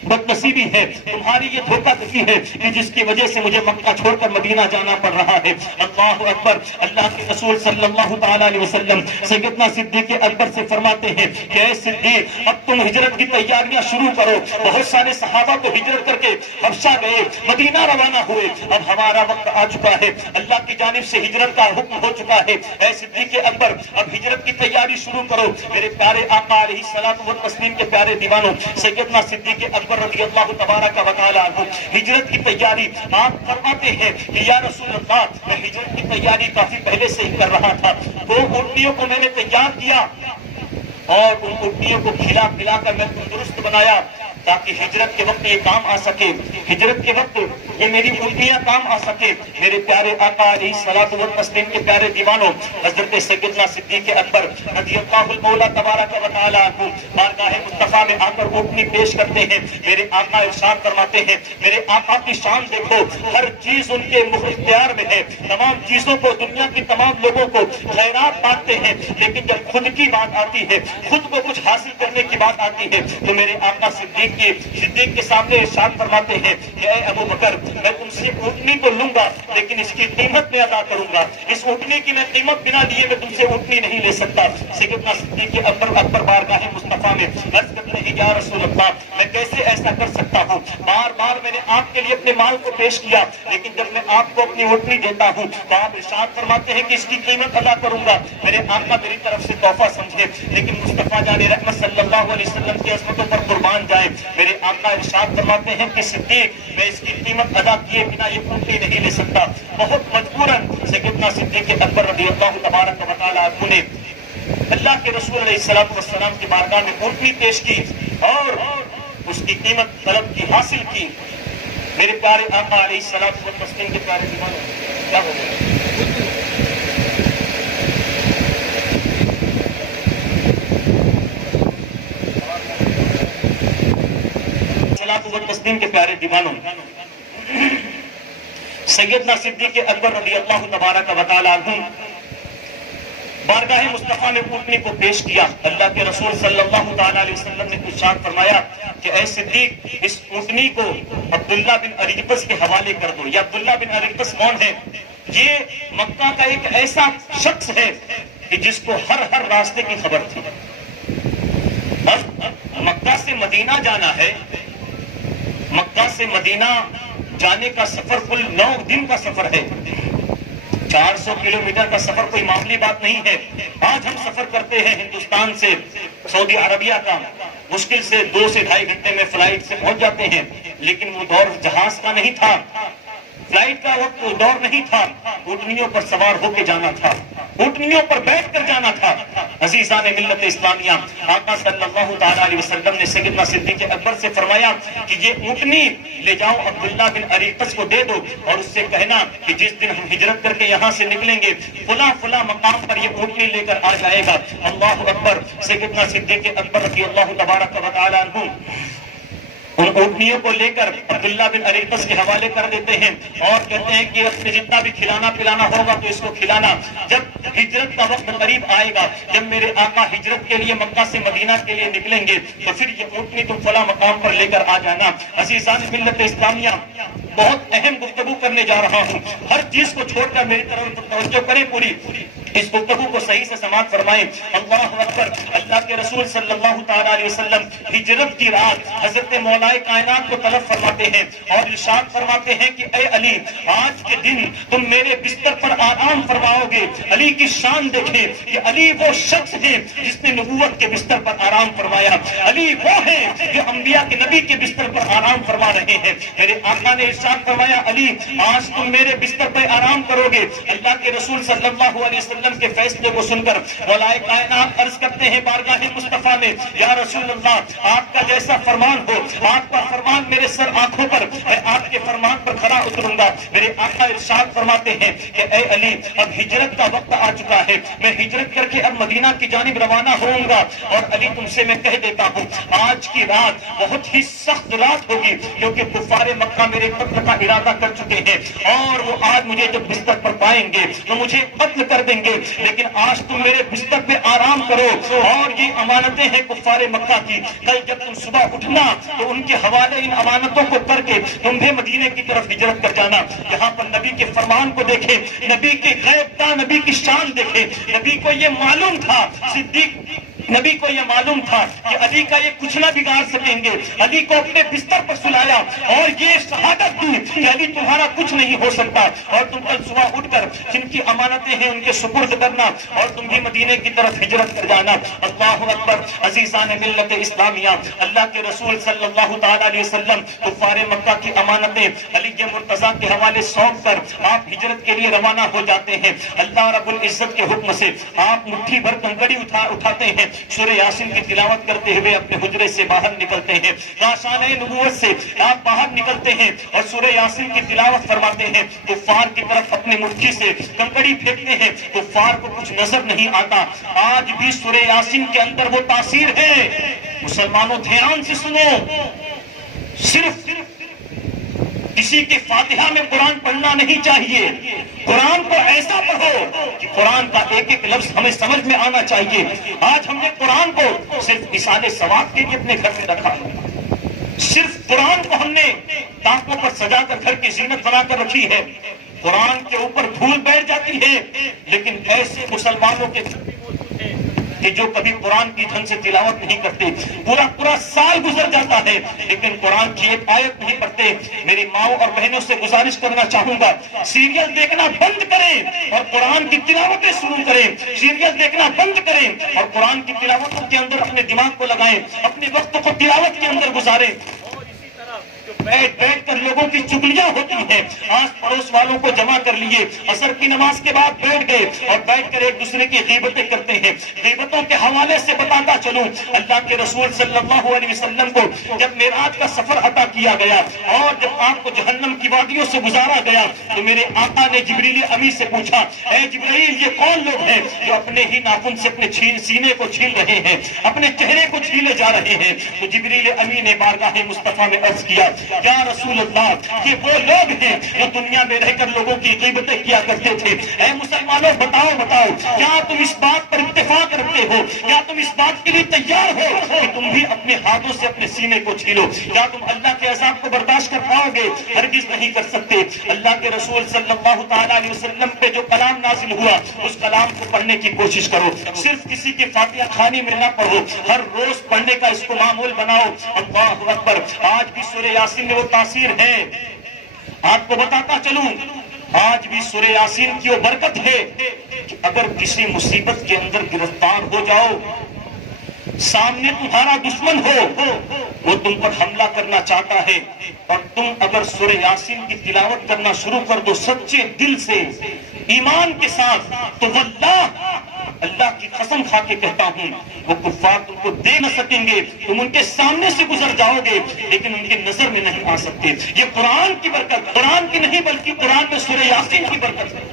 بدنصیبی ہے، تمہاری یہ دھوکہ دہی ہے کہ جس کی وجہ سے مجھے مکہ چھوڑ کر مدینہ جانا پڑ رہا ہے۔ اللہ اکبر۔ اللہ کے رسول صلی اللہ تعالی علیہ وسلم سیدنا صدیق اکبر سے فرماتے ہیں کہ اے صدیق اب تم ہجرت کی تیاریاں شروع کرو۔ بہت سارے صحابہ تو ہجرت کر کے حبشہ گئے، مدینہ روانہ ہوئے، اب ہمارا وقت آ چکا ہے، اللہ کی جانب سے ہجرت کا حکم ہو چکا ہے۔ اے صدیق اکبر اب ہجرت کی تیاری شروع کرو۔ میرے پیارے آقا علیہ الصلوۃ والتسلیم کے پیارے دیوانوں، سیدنا صدیق اکبر رضی اللہ تبارک و تعالی عنہ ہجرت کی تیاری آپ فرماتے ہیں کہ یا رسول اللہ میں ہجرت کی تیاری کافی پہلے سے ہی کر رہا تھا، 2 اونٹنیوں کو میں نے تیار کیا اور ان اونٹنیوں کو کھلا پلا کر میں تندرست بنایا تاکہ ہجرت کے وقت یہ کام آ سکے، ہجرت کے وقت یہ میری اونٹنیاں کام آ سکے۔ میرے پیارے آقا علیہ الصلوۃ والتسلیم کے پیارے دیوانوں، حضرت سیدنا صدیق اکبر رضی اللہ المولا تبارک و تعالی عنہ بارگاہ مصطفیٰ میں آ کر اونٹنی پیش کرتے ہیں۔ میرے آقا ارشاد فرماتے ہیں، میرے آقا کی شان دیکھو، ہر چیز ان کے اختیار میں ہے، تمام چیزوں کو دنیا کی تمام لوگوں کو خیرات بانٹتے ہیں، لیکن جب خود کی بات آتی ہے، خود کو کچھ حاصل کرنے کی بات آتی ہے تو میرے آقا صدیق کے سامنے ارشاد فرماتے ہیں کہ اے ابو بکر میں تم سے اونٹنی تو لوں گا لیکن اس کی قیمت میں ادا کروں گا، اس اونٹنی کی میں قیمت بنا لیے میں تم سے اونٹنی نہیں لے سکتا۔ سیدنا صدیق اکبر بارگاہ مصطفیٰ میں عرض کرتے ہیں یا رسول اللہ میں کیسے ایسا کر سکتا ہوں، بار بار میں نے آپ کے لیے اپنے مال کو پیش کیا لیکن جب میں آپ کو اپنی اونٹنی دیتا ہوں تو آپ ارشاد فرماتے ہیں کہ اس کی قیمت ادا کروں گا۔ میرے آقا میری طرف سے تحفہ سمجھے لیکن مصطفیٰ جان رحمت صلی اللہ علیہ وسلم کی عظمتوں پر قربان جائیں، میرے آقا ارشاد فرماتے ہیں کہ صدیق میں اس کی قیمت ادا کیے بنا یہ اونٹنی نہیں لے سکتا۔ بہت مجبوراً سیدنا صدیق اکبر رضی اللہ تبارک و تعالی عنہ نے اللہ کے رسول علیہ الصلوۃ والسلام کی بارگاہ میں اونٹنی پیش کی اور اس کی قیمت طلب کی، حاصل کی۔ میرے پیارے آقا علیہ الصلوۃ والتسلیم کے پیارے دیوانوں، کیا ہو گیا؟ تسلیم کے پیارے دیوانوں، سیدنا صدیق اکبر رضی اللہ تبارک و تعالی عنہ بارگاہ مصطفیٰ میں اونٹنی کو پیش کیا۔ اللہ کے رسول صلی اللہ تعالی علیہ وسلم نے ارشاد فرمایا کہ اے صدیق اس اونٹنی کو عبداللہ بن اریبس کے حوالے کر دو۔ یہ عبداللہ بن اریبس کون ہے؟ یہ مکہ کا ایک ایسا شخص ہے کہ جس کو ہر راستے کی خبر تھی۔ اب مکہ سے مدینہ جانا ہے، مکہ سے مدینہ جانے کا سفر کل 9 دن کا سفر ہے، 400 کلومیٹر کا سفر کوئی معمولی بات نہیں ہے۔ آج ہم سفر کرتے ہیں ہندوستان سے سعودی عربیہ کا، مشکل سے 2 سے 2.5 گھنٹے میں فلائٹ سے پہنچ جاتے ہیں، لیکن وہ دور جہاز کا نہیں تھا، فلائٹ کا وقت وہ دور نہیں تھا، اونٹنیوں پر سوار ہو کے جانا تھا، اونٹنیوں پر بیٹھ کر جانا تھا۔ عزیزان ملت اسلامیہ، آقا صلی اللہ تعالی علیہ وسلم نے سیدنا صدیق اکبر سے فرمایا کہ یہ اونٹنی لے جاؤ عبداللہ بن اریقس کو دے دو اور اس سے کہنا کہ جس دن ہم ہجرت کر کے یہاں سے نکلیں گے فلاں مقام پر یہ اونٹنی لے کر آ جائے گا۔ اللہ اکبر۔ سیدنا صدیق اکبر رضی اللہ تبارک و تعالی عنہ ان اونٹنیوں کو لے کر عبداللہ بن اریقس کے حوالے کر دیتے ہیں اور کہتے ہیں کہ اپنے جتنا بھی کھلانا پلانا ہوگا تو اس کو کھلانا۔ جب ہجرت کا وقت قریب آئے گا، جب میرے آقا ہجرت کے لیے مکہ سے مدینہ کے لیے نکلیں گے تو پھر یہ اونٹنی تم فلاں مقام پر لے کر آ جانا۔ عزیزان ملت اسلامیہ، بہت اہم گفتگو کرنے جا رہا ہوں، ہر چیز کو چھوڑ کر میری طرف توجہ کریں پوری اس گفتگو کو صحیح سے سماعت فرمائیں۔ اللہ اکبر۔ اللہ کے رسول صلی اللہ تعالیٰ علیہ وسلم ہجرت کی رات حضرت مولا کائنات کو طلب فرماتے ہیں اور ارشاد فرماتے ہیں کہ اے علی، آج کے دن تم میرے بستر پر آرام فرماؤ گے۔ علی کی شان دیکھیں کہ علی وہ شخص ہے جس نے نبوت کے بستر پر آرام فرمایا، علی وہ ہے جو انبیاء کے نبی کے بستر پر آرام فرما رہے ہیں۔ میرے آقا نے ارشاد فرمایا، علی آج تم میرے بستر پر آرام کرو گے۔ اللہ کے رسول صلی اللہ علیہ وسلم کے فیصلے کو سن کر مولا کائنات عرض کرتے ہیں بارگاہ مصطفیٰ میں، یا رسول اللہ، آپ کا جیسا فرمان ہو، آپ کا فرمان میرے سر آنکھوں پر، میں آپ کے فرمان پر کھڑا اتروں گا۔ میرے آقا ارشاد فرماتے ہیں کہ اے علی، اب ہجرت کا وقت آ چکا ہے، میں ہجرت کر کے اب مدینہ کی جانب روانہ ہوں گا، اور علی تم سے میں کہہ دیتا ہوں آج کی رات بہت ہی سخت رات ہوگی، کیونکہ کفار مکہ میرے قتل کا ارادہ کر چکے ہیں، اور وہ آج مجھے جب بستر پر پائیں گے تو مجھے قتل کر دیں گے، لیکن آج تم میرے بستر پہ آرام کرو، اور یہ امانتیں ہیں کفار مکہ کی، کل جب تم صبح اٹھنا تو ان کے حوالے ان امانتوں کو کر کے تم بھی مدینے کی طرف ہجرت کر جانا۔ یہاں پر نبی کے فرمان کو دیکھیں، نبی کے غیب کا، نبی کی شان دیکھیں۔ نبی کو یہ معلوم تھا، صدیق نبی کو یہ معلوم تھا کہ علی کا یہ کچھ نہ بگاڑ سکیں گے، علی کو اپنے بستر پر سلایا اور یہ شہادت دی کہ علی تمہارا کچھ نہیں ہو سکتا، اور تم کل صبح اٹھ کر جن کی امانتیں ہیں ان کے سپرد کرنا، اور تم بھی مدینے کی طرف ہجرت کر جانا۔ اللہ اکبر۔ عزیزان ملت اسلامیہ، اللہ کے رسول صلی اللہ تعالیٰ علیہ وسلم کفار مکہ کی امانتیں علی مرتضیٰ کے حوالے سونپ کر آپ ہجرت کے لیے روانہ ہو جاتے ہیں۔ اللہ رب العزت کے حکم سے آپ مٹھی بھر کنکڑی اٹھاتے ہیں، سورہ یاسین کی تلاوت کرتے ہوئے اپنے حجرے سے باہر نکلتے ہیں، کاشانہ نبوت سے آپ باہر نکلتے ہیں اور سورہ یاسین کی تلاوت فرماتے ہیں، کفار کی طرف اپنی مٹھی سے کنکڑی پھینکتے ہیں، کفار کو کچھ نظر نہیں آتا۔ آج بھی سورہ یاسین کے اندر وہ تاثیر ہے، مسلمانوں دھیان سے سنو، صرف کسی کے فاتحہ میں قرآن پڑھنا نہیں چاہیے، قرآن کو ایسا پڑھو کہ قرآن کا ایک ایک لفظ ہمیں سمجھ میں آنا چاہیے۔ آج ہم نے قرآن کو صرف اصالے ثواب کے لیے اپنے گھر میں رکھا، صرف قرآن کو ہم نے تاکوں پر سجا کر گھر کی زینت بنا کر رکھی ہے، قرآن کے اوپر دھول بیٹھ جاتی ہے، لیکن ایسے مسلمانوں کے کہ جو کبھی قرآن کی ڈھنگ سے تلاوت نہیں کرتے، پورا سال گزر جاتا ہے لیکن قرآن کی ایک آیت نہیں پڑھتے۔ میری ماؤں اور بہنوں سے گزارش کرنا چاہوں گا، سیریل دیکھنا بند کریں اور قرآن کی تلاوتیں شروع کریں، سیریل دیکھنا بند کریں اور قرآن کی تلاوتوں کے اندر اپنے دماغ کو لگائیں، اپنے وقت کو تلاوت کے اندر گزاریں۔ بیٹھ کر لوگوں کی چگلیاں ہوتی ہیں، آس پڑوس والوں کو جمع کر لیے، عصر کی نماز کے بعد بیٹھ گئے اور بیٹھ کر ایک دوسرے کی غیبتیں کرتے ہیں۔ غیبتوں کے حوالے سے بتاتا چلوں، اللہ کے رسول صلی اللہ علیہ وسلم کو جب معراج کا سفر عطا کیا گیا اور جب آپ کو جہنم کی وادیوں سے گزارا گیا تو میرے آقا نے جبریل امی سے پوچھا، اے جبرائیل، یہ کون لوگ ہیں جو اپنے ہی ناخن سے اپنے سینے کو چھیل رہے ہیں، اپنے چہرے کو چھیلے جا رہے ہیں؟ تو جبریل امی نے بارگاہ مصطفیٰ میں عرض کیا، یا رسول اللہ، یہ وہ لوگ ہیں جو دنیا میں رہ کر لوگوں کی غیبتیں کیا کرتے تھے۔ اے مسلمانوں، بتاؤ کیا تم اس بات پر اتفاق رکھتے ہو، کیا تم اس بات کے لیے تیار ہو کہ تم بھی اپنے ہاتھوں سے اپنے سینے کو چھیلو؟ کیا تم اللہ کے عذاب کو برداشت کر پاؤ گے؟ ہرگز نہیں کر سکتے۔ اللہ کے رسول صلی اللہ تعالیٰ علیہ وسلم پہ جو کلام نازل ہوا اس کلام کو پڑھنے کی کوشش کرو، صرف کسی کی فاتحہ خانی میں نہ پڑھو، ہر روز پڑھنے کا اس کو معمول بناؤ۔ اللہ اکبر۔ آج بھی سورہ یاسین میں وہ تاثیر ہے، آپ کو بتاتا چلوں، آج بھی سورہ یاسین کی وہ برکت ہے کہ اگر کسی مصیبت کے اندر گرفتار ہو جاؤ، سامنے تمہارا دشمن ہو، وہ تم پر حملہ کرنا چاہتا ہے اور تم اگر سورہ یاسین کی تلاوت کرنا شروع کر دو سچے دل سے، ایمان کے ساتھ، تو واللہ، اللہ کی قسم کھا کے کہتا ہوں، وہ کفار تم کو دے نہ سکیں گے، تم ان کے سامنے سے گزر جاؤ گے لیکن ان کی نظر میں نہیں آ سکتے۔ یہ قرآن کی برکت، قرآن کی نہیں بلکہ قرآن میں سورہ یاسین کی برکت ہے۔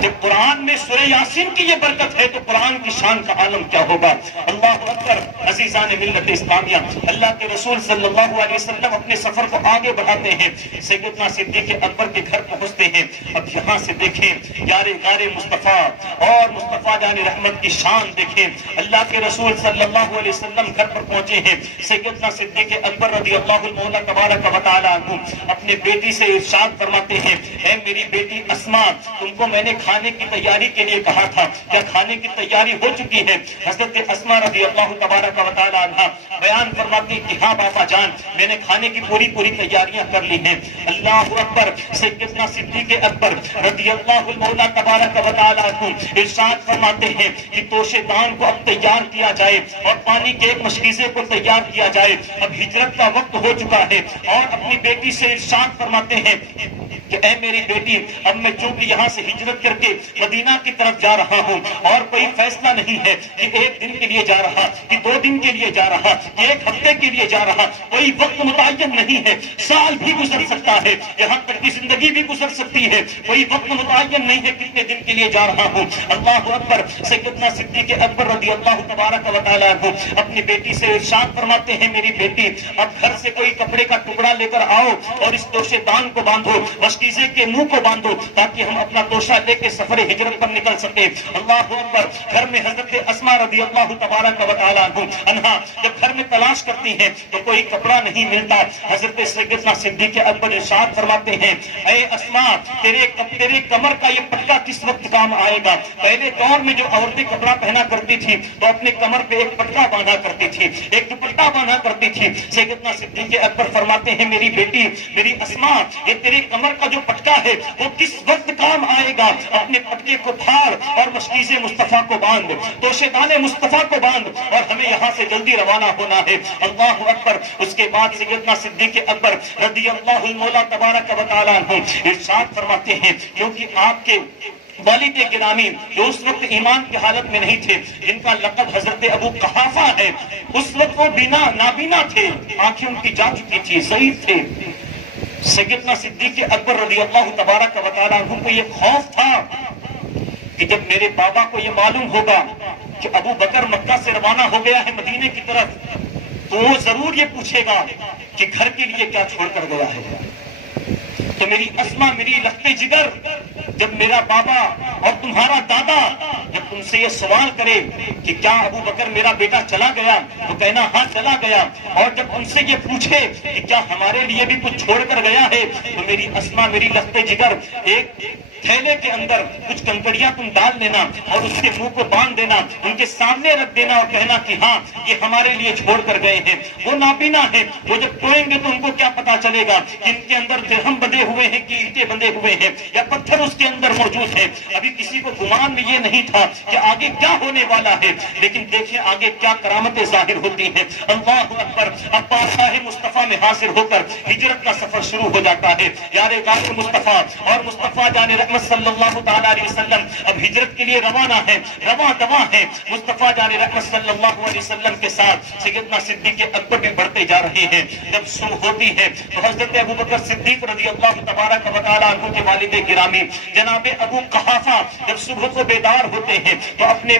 جب قرآن میں سورہ یاسین کی یہ برکت ہے تو قرآن کی شان کا عالم کیا ہوگا؟ اللہ اکبر۔ عزیزان ملت اسلامیہ، اللہ کے رسول صلی اللہ علیہ وسلم اپنے سفر کو آگے بڑھاتے ہیں، سیدنا صدیق اکبر کے گھر پہنچتے ہیں۔ اب یہاں سے دیکھیں یار غار مصطفیٰ اور مصطفیٰ جان رحمت کی شان دیکھیں۔ اللہ کے رسول صلی اللہ علیہ وسلم گھر پر پہنچے ہیں، سیدنا صدیق اکبر رضی اللہ مولا تبارک و تعالیٰ عنہ اپنے بیٹی سے ارشاد فرماتے ہیں، اے میری بیٹی اسماء، تم کو میں نے کھانے کی تیاری کے لیے کہا تھا، کیا کھانے کی تیاری ہو چکی ہے؟ حضرت اسما رضی اللہ تبارک و تعالی عنہا بیان فرماتی کہ ہاں بابا جان، میں نے کھانے کی پوری تیاریاں کر لی ہیں۔ اللہ اکبر۔ سیدنا صدیق اکبر رضی اللہ مولا تبارک و تعالی عنہ ارشاد فرماتے ہیں کہ توشے دان کو اب تیار کیا جائے اور پانی کے ایک مشکیزے کو تیار کیا جائے، اب ہجرت کا وقت ہو چکا ہے۔ اور اپنی بیٹی سے ارشاد فرماتے ہیں کہ اے میری بیٹی، اب میں چونکہ یہاں سے ہجرت کر کے مدینہ کی طرف جا رہا ہوں اور کوئی فیصلہ نہیں ہے کہ ایک دن کے لیے جا رہا، کہ 2 دن کے لیے جا رہا، کہ 1 ہفتے کے لیے جا رہا، کوئی وقت متعین نہیں ہے، سال بھی گزر سکتا ہے، یہاں تک کہ زندگی بھی گزر سکتی ہے، کوئی وقت متعین نہیں ہے کتنے دن کے لیے جا رہا ہوں۔ اللہ اکبر۔ سیدنا صدیق اکبر رضی اللہ تبارک و تعالی عنہ اپنی بیٹی سے ارشاد فرماتے ہیں میری بیٹی، اب گھر سے کوئی کپڑے کا ٹکڑا لے کر آؤ اور اس توشے دان کو باندھو، مشکیزے کے منہ کو باندھو، تاکہ ہم اپنا توشہ لے کے سفر ہجرت پر نکل سکے۔ اللہ اکبر۔ گھر میں حضرت اسما رضی اللہ تبارک و تعالی عنہا جب گھر میں تلاش کرتی ہیں تو کوئی کپڑا نہیں ملتا۔ حضرت سیدنا صدیق اکبر ارشاد فرماتے ہیں اے اسما، تیرے کمر کا یہ پٹکا کس وقت کام آئے گا؟ پہلے دور میں جو عورتیں کپڑا پہنا کرتی تھی تو اپنے کمر پہ ایک پٹکا باندھا کرتی تھی، ایک دوپٹہ باندھا کرتی تھی۔ سیدنا صدیق اکبر فرماتے ہیں میری بیٹی، میری اسما، یہ تیرے کمر کا جو پٹکا ہے وہ کس وقت کام آئے گا؟ اپنے پٹکے کو پھاڑ اور مشکیزے مصطفیٰ کو باندھ، توشے دانے مصطفیٰ کو باندھ، اور ہمیں یہاں سے جلدی روانہ ہونا ہے۔ اللہ اکبر۔ اس کے بعد سیدنا صدیق اکبر رضی اللہ مولا تبارک و تعالی عنہ ارشاد فرماتے ہیں کیونکہ آپ کے والد گرامی جو اس وقت ایمان کی حالت میں نہیں تھے، جن کا لقب حضرت ابو قحافہ ہے، اس وقت وہ نابینا تھے، آنکھیں ان کی جا چکی تھی، ضعیف تھے۔ سیدنا صدیق اکبر رضی اللہ تبارک و تعالی عنہ کو یہ خوف تھا کہ جب میرے بابا کو یہ معلوم ہوگا کہ ابو بکر مکہ سے روانہ ہو گیا ہے مدینے کی طرف، تو وہ ضرور یہ پوچھے گا کہ گھر کے لیے کیا چھوڑ کر گیا ہے۔ تو میری اسما، میری لخت جگر، جب میرا بابا اور تمہارا دادا جب تم سے یہ سوال کرے کہ کیا ابو بکر میرا بیٹا چلا گیا، تو کہنا ہاں چلا گیا، اور جب ان سے یہ پوچھے کہ کیا ہمارے لیے بھی کچھ چھوڑ کر گیا ہے، تو میری اسما، میری لخت جگر، ایک تھیلے کے اندر کچھ کنکڑیاں تم ڈال دینا اور اس کے منہ کو باندھ دینا، ان کے سامنے رکھ دینا اور کہنا کہ ہاں یہ ہمارے لیے چھوڑ کر گئے ہیں۔ وہ نابینا ہے، وہ جب ٹوئیں گے تو ان کو کیا پتا چلے گا کہ ان کے اندر درہم بندھے ہوئے ہیں کہ اینٹیں بندھے ہوئے ہیں یا پتھر اس کے اندر موجود ہے۔ ابھی کسی کو گمان میں یہ نہیں تھا کہ آگے کیا ہونے والا ہے، لیکن دیکھیں آگے کیا کرامتیں ظاہر ہوتی ہیں۔ اللہ اکبر۔ اب بادشاہ مصطفیٰ میں حاصل ہو کر ہجرت کا سفر شروع ہو جاتا ہے۔ یار غار مصطفیٰ اور مصطفیٰ جان رحمت صلی اللہ تعالیٰ علیہ وسلم اب ہجرت کے لیے روانہ ہیں، رواں دواں ہیں۔ مصطفیٰ جان رحمت صلی اللہ علیہ وسلم کے ساتھ سیدنا صدیق اکبر بھی بڑھتے جا رہے ہیں۔ جب صبح ہوتی ہے تو حضرت ابو بکر صدیق رضی اللہ تبارک و تعالیٰ عنہ کے والد گرامی جناب ابو قحافہ جب صبح کو بیدار ہوتے ہیں تو اپنے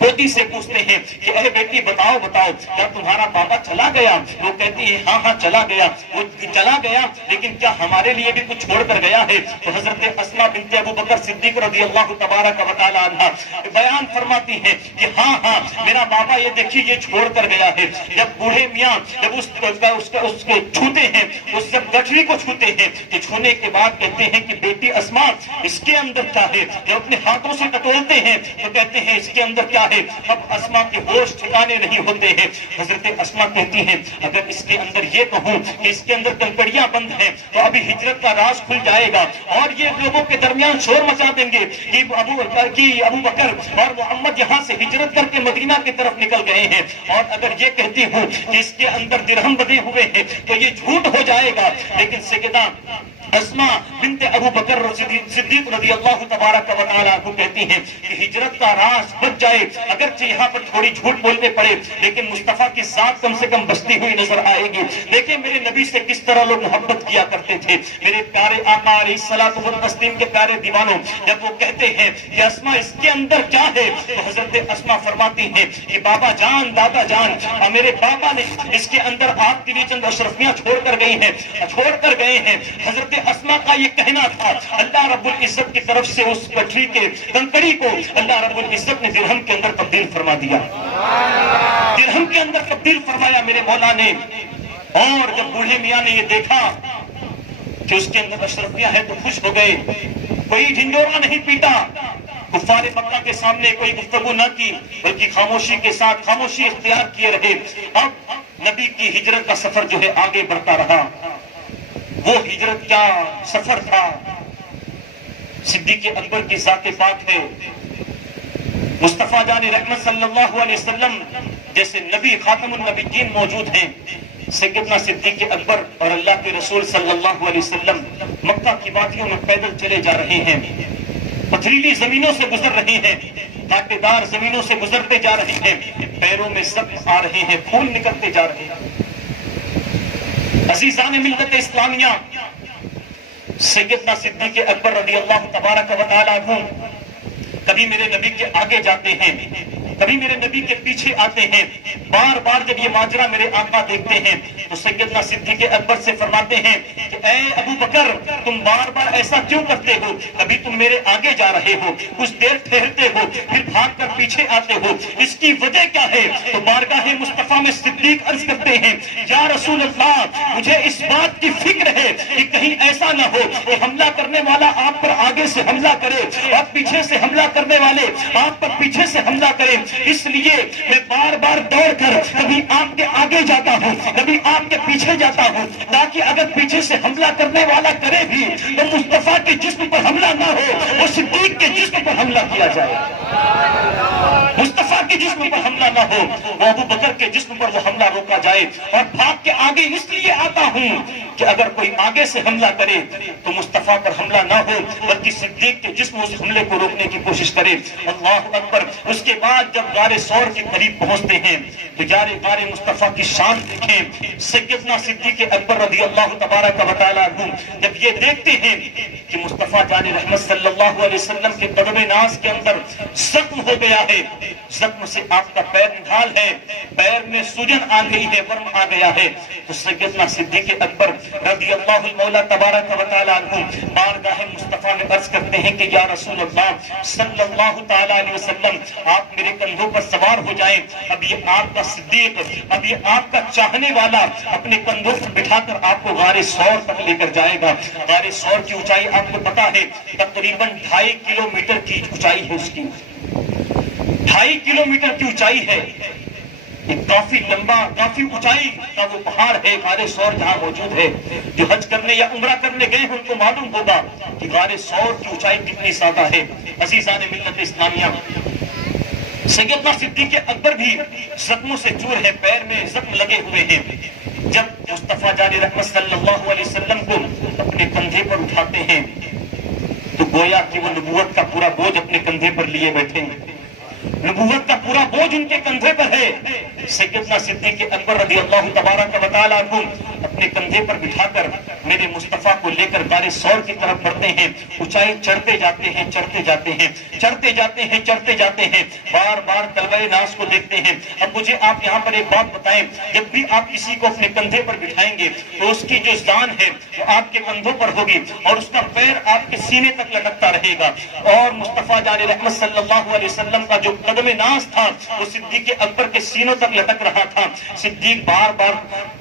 پوتی سے پوچھتے ہیں کہ اے بیٹی بتاؤ کیا تمہارا بابا چلا گیا؟ وہ کہتی ہے ہاں چلا گیا، وہ چلا گیا، لیکن کیا ہمارے لیے بھی کچھ چھوڑ کر گیا ہے؟ تو حضرت اسما بنت ابو بکر صدیق رضی اللہ تبارک و تعالی عنہا بیان فرماتی ہیں کہ ہاں میرا بابا یہ دیکھیے یہ چھوڑ کر گیا ہے۔ جب بوڑھے میاں جب اس کو چھوتے ہیں، اس جب گٹھری کو چھوتے ہیں تو چھونے کے بعد کہتے ہیں کہ بیٹی اسما اس کے اندر کیا ہے؟ جب اپنے ہاتھوں سے ٹٹولتے ہیں تو کہتے ہیں اس کے اندر کیا ہے؟ اب اسما کے ہوش ٹھکانے نہیں ہوتے ہیں۔ حضرت اسما کہتی ہیں اگر اس کے اندر یہ کہوں کہ اس کے اندر کنکڑیاں بند ہیں تو ابھی ہجرت کا راز کھل جائے گا اور یہ لوگوں کے درمیان شور مچا دیں گے کہ ابو بکر اور محمد یہاں سے ہجرت کر کے مدینہ کی طرف نکل گئے ہیں، اور اگر یہ کہتی ہوں کہ اس کے اندر درہم بدے ہوئے ہیں تو یہ جھوٹ ہو جائے گا۔ لیکن سیدہ اسما بنت ابو بکر صدیق رضی اللہ تبارک و تعالیٰ عنہ کہتی ہیں کہ ہجرت کا راز بچ جائے، اگرچہ یہاں پر تھوڑی جھوٹ بولنے پڑے لیکن مصطفیٰ کی ذات کم سے کم بستی ہوئی نظر آئے گی۔ دیکھیں میرے نبی سے کس طرح لوگ محبت کیا کرتے تھے، میرے پیارے آقا علیہ الصلوۃ والتسلیم کے پیارے دیوانوں، جب وہ کہتے ہیں کہ اسما اس کے اندر کیا ہے تو حضرت اسما فرماتی ہیں کہ بابا جان، دادا جان، میرے بابا نے اس کے اندر آپ کے لیے چند اشرفیاں چھوڑ کر گئے ہیں۔ حضرت اسما کا یہ کہنا تھا، اللہ رب العزت کی طرف سے اس گٹھری کے کنکڑی کو اللہ رب العزت نے درہم کے اندر تبدیل فرما دیا، درہم کے اندر تبدیل فرمایا میرے مولا نے۔ اور جب بوڑھے میاں نے یہ دیکھا کہ اس کے اندر اشرفیاں ہے تو خوش ہو گئے، کوئی ڈھنڈورا نہیں پیٹا، کفار مکہ کے سامنے کوئی گفتگو نہ کی، بلکہ خاموشی کے ساتھ خاموشی اختیار کیے رہے۔ اب نبی کی ہجرت کا سفر جو ہے آگے بڑھتا رہا۔ وہ ہجرت کیا سفر تھا، صدیق اکبر کی ذات پاک ہے، مصطفیٰ جان رحمت صلی اللہ علیہ وسلم جیسے نبی خاتم النبیین موجود ہیں، سیدنا صدیق اکبر اور اللہ کے رسول صلی اللہ علیہ وسلم مکہ کی وادیوں میں پیدل چلے جا رہے ہیں، پتھریلی زمینوں سے گزر رہے ہیں، کانٹے دار زمینوں سے گزرتے جا رہے ہیں، پیروں میں زخم آ رہے ہیں، خون نکلتے جا رہے ہیں۔ عزیزان ملت اسلامیہ، سیدنا صدیق اکبر رضی اللہ تبارک و تعالیٰ عنہ کبھی میرے نبی کے آگے جاتے ہیں، کبھی میرے نبی کے پیچھے آتے ہیں۔ بار بار جب یہ ماجرا میرے آقا دیکھتے ہیں تو سیدنا صدیق اکبر سے فرماتے ہیں کہ اے ابو بکر، تم بار بار ایسا کیوں کرتے ہو؟ کبھی تم میرے آگے جا رہے ہو، کچھ دیر ٹھہرتے ہو، پھر بھاگ کر پیچھے آتے ہو، اس کی وجہ کیا ہے؟ تو بارگاہ مصطفیٰ میں صدیق عرض کرتے ہیں، یا رسول اللہ، مجھے اس بات کی فکر ہے کہ کہیں ایسا نہ ہو کہ حملہ کرنے والا آپ پر آگے سے حملہ کرے اور پیچھے سے حملہ کرنے والے آپ پر پیچھے سے حملہ کریں، اس لیے میں بار بار دوڑ کر کبھی آپ کے آگے جاتا ہوں، کبھی آپ کے پیچھے جاتا ہوں، تاکہ اگر پیچھے سے حملہ کرنے والا کرے بھی تو مصطفیٰ کے جسم پر حملہ نہ ہو، وہ صدیق کے جسم پر حملہ کیا جائے، مصطفیٰ کے جسم پر حملہ نہ ہو، وہ ابو بکر کے جسم پر وہ حملہ روکا جائے۔ اور بھاگ کے آگے اس لیے آتا ہوں کہ اگر کوئی آگے سے حملہ کرے تو مصطفیٰ پر حملہ نہ ہو، بلکہ صدیق کے جسم اس حملے کو روکنے کی کوشش کرے۔ اللہ اکبر۔ اس کے بعد جب غار ثور کے قریب پہنچتے ہیں تو غار مصطفیٰ کی شان دیکھیں۔ سیدنا صدیق اکبر رضی اللہ تبارک و تعالیٰ عنہ جب یہ دیکھتے ہیں کہ مصطفیٰ جان رحمت صلی اللہ علیہ وسلم کے قدم ناز کے اندر زخم ہو گیا ہے، زخم سے آپ کا پیر نڈھال ہے، پیر میں سوجن آ گئی ہے، ورم آ گیا ہے، تو سیدنا صدیق اکبر رضی اللہ مولا تبارک و تعالیٰ عنہ بارگاہ مصطفیٰ میں عرض کرتے ہیں کہ یا رسول اللہ صلی اللہ تعالیٰ علیہ وسلم، آپ میرے کندھوں پر سوار ہو جائیں۔ اب یہ آپ کا صدیق، اب یہ آپ کا چاہنے والا اپنے کندھوں پر بٹھا کر آپ کو غار ثور تک لے کر جائے گا۔ غار ثور کی اونچائی آپ کو پتا ہے تقریباً 2.5 کلومیٹر کی اونچائی ہے، اس کی 2.5 کلومیٹر کی اونچائی ہے۔ ایک کافی لمبا، کافی اونچائی کا وہ پہاڑ ہے غار ثور جہاں موجود ہے۔ جو حج کرنے یا عمرہ کرنے گئے ہیں ان کو معلوم ہوگا کہ غار ثور کی اونچائی کتنی زیادہ ہے۔ عزیزان ملت اسلامیہ، سیدنا صدیق اکبر بھی زخموں سے چور ہے، پیر میں زخم لگے ہوئے ہیں۔ جب مصطفیٰ جان رحمت صلی اللہ علیہ وسلم کو اپنے کندھے پر اٹھاتے ہیں تو گویا کہ وہ نبوت کا پورا بوجھ اپنے کندھے پر لیے بیٹھے ہیں، نبوت کا پورا بوجھ ان کے کندھے پر ہے۔ سیدنا صدیق اکبر رضی اللہ تبارک و تعالیٰ عنہ اپنے کندھے پر بٹھا کر میرے مصطفیٰ کو لے کر غار ثور کی طرف بڑھتے ہیں، اونچائی چڑھتے جاتے ہیں، چڑھتے جاتے ہیں، چڑھتے جاتے ہیں، چڑھتے جاتے ہیں، بار بار طلبہ ناز کو دیکھتے ہیں۔ اب مجھے آپ یہاں پر ایک بات بتائیں، جب بھی آپ کسی کو اپنے کندھے پر بٹھائیں گے تو اس کی جو جان ہے وہ آپ کے کندھوں پر ہوگی اور اس کا پیر آپ کے سینے تک لٹکتا رہے گا، اور مصطفیٰ جان رحمت صلی اللہ علیہ وسلم کا جو قدم ناز تھا وہ صدیق اکبر کے سینوں تک لٹک رہا تھا۔ صدیق بار بار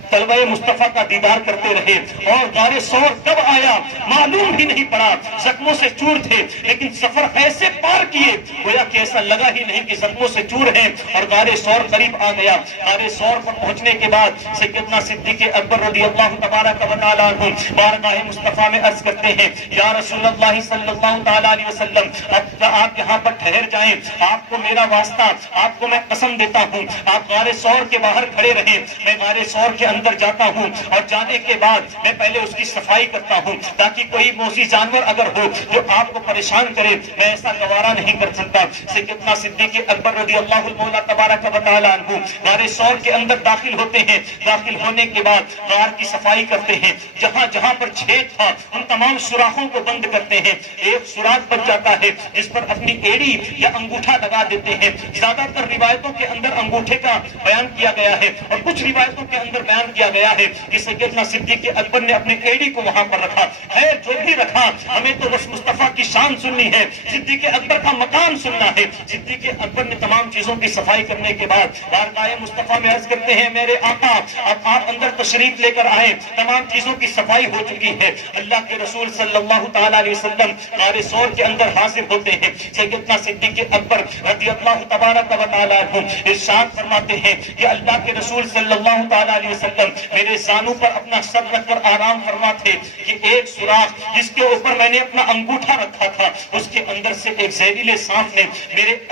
طلبہ مصطفیٰ کا دیدار کرتے رہے اور غار ثور کب آیا معلوم ہی نہیں پڑا، زخموں سے چور تھے لیکن سفر ایسے پار کیے گویا کہ ایسا لگا ہی نہیں کہ زخموں سے چور ہیں، اور غار ثور قریب آ گیا۔ غار ثور پر پہنچنے کے بعد سیدنا صدیق اکبر رضی اللہ تبارک و تعالیٰ عنہ بارگاہ مصطفیٰ میں عرض کرتے ہیں، یا رسول اللہ صلی اللہ تعالیٰ علیہ وسلم، اب آپ یہاں پر ٹھہر جائیں، آپ کو میرا واسطہ، آپ کو میں قسم دیتا ہوں، آپ غار ثور کے باہر کھڑے رہیں، میں غار ثور کے اندر جاتا ہوں اور جانے کے بعد میں پہلے اس کی صفائی کرتا ہوں تاکہ کوئی موذی جانور اگر ہو جو آپ کو پریشان کرے، میں ایسا گوارا نہیں کر سکتا۔ سیدنا صدیق اکبر رضی اللہ مولا تبارک و تعالیٰ عنہ غار ثور کے اندر داخل ہوتے ہیں، داخل ہونے کے بعد غار کی صفائی کرتے ہیں، جہاں جہاں پر چھید تھا ان تمام سوراخوں کو بند کرتے ہیں، ایک سوراخ بچ جاتا ہے جس پر اپنی ایڑی یا انگوٹھا لگا دیتے کرتے ہیں. زیادہ تر روایتوں کے اندر انگوٹھے کا بیان کیا گیا ہے اور کچھ روایتوں کے اندر بیان کیا گیا ہے کہ سیدنا صدیق اکبر نے اپنے ایڑی کو وہاں پر رکھا. خیر جو بھی رکھا, ہمیں تو بس مصطفیٰ کی شان سننی ہے, صدیق اکبر کا مقام سننا ہے. صدیق اکبر نے تمام چیزوں کی صفائی کرنے کے بعد بارگاہ مصطفیٰ میں عرض کرتے ہیں, میرے آقا اب آپ اندر تشریف لے کر آئے, تمام چیزوں کی صفائی ہو چکی ہے. اللہ کے رسول صلی اللہ تعالی علیہ وسلم غار ثور کے اندر حاضر ہوتے ہیں. سیدنا صدیق اکبر رضی اللہ تبارک و تعالی عنہ ارشاد فرماتے ہیں کہ اللہ کے رسول صلی اللہ تعالی علیہ وسلم میرے زانوں پر اپنا سر رکھ کر آرام فرما تھے کہ ایک سوراخ جس کے اوپر میں نے اپنا انگوٹھا رکھا تھا, اس کے اندر سے ایک زہریلے سانپ نے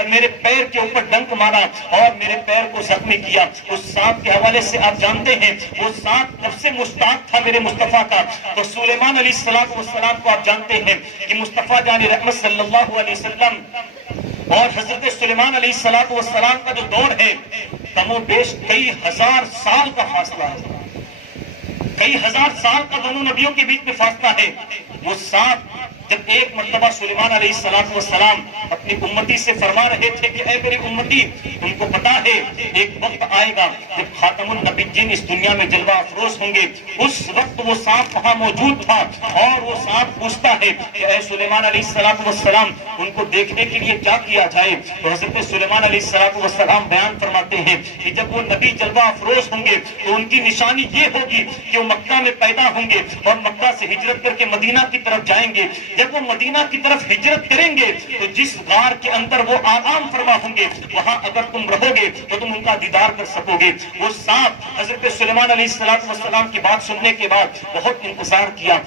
میرے پیر کے اوپر ڈنک مارا اور میرے پیر کو زخمی کیا. اس سانپ کے حوالے سے آپ جانتے ہیں وہ سانپ کب سے مشتاق تھا میرے مصطفیٰ کا, تو سلیمان علیہ السلام کو آپ جانتے ہیں کہ مصطفیٰ جان رحمت صلی اللہ علیہ وسلم اور حضرت سلیمان علیہ السلام کا جو دور ہے کم و بیش کئی ہزار سال کا فاصلہ ہے, کئی ہزار سال کا دونوں نبیوں کے بیچ میں فاصلہ ہے. وہ سانپ جب ایک مرتبہ سلیمان علیہ السلام اپنی امتی سے فرما رہے تھے کہ اے میری امتی, تم کو پتا ہے ایک وقت آئے گا جب خاتم النبیین اس دنیا میں جلوہ افروز ہوں گے. اس وقت وہ سانپ وہاں موجود تھا اور وہ سانپ پوچھتا ہے کہ اے سلیمان علیہ السلام ان کو دیکھنے کے لیے کیا کیا جائے. تو حضرت سلیمان علیہ السلام بیان فرماتے ہیں کہ جب وہ نبی جلوہ افروز ہوں گے تو ان کی نشانی یہ ہوگی کہ وہ مکہ میں پیدا ہوں گے اور مکہ سے ہجرت کر کے مدینہ کی طرف جائیں گے. جب وہ مدینہ کی طرف ہجرت کریں گے تو جس غار کے اندر وہ آرام فرما ہوں گے وہاں اگر تم رہو گے تو تم ان کا دیدار کر سکو گے. وہ سانپ حضرت سلیمان علیہ السلام کی بات سننے کے بعد بہت انتظار کیا.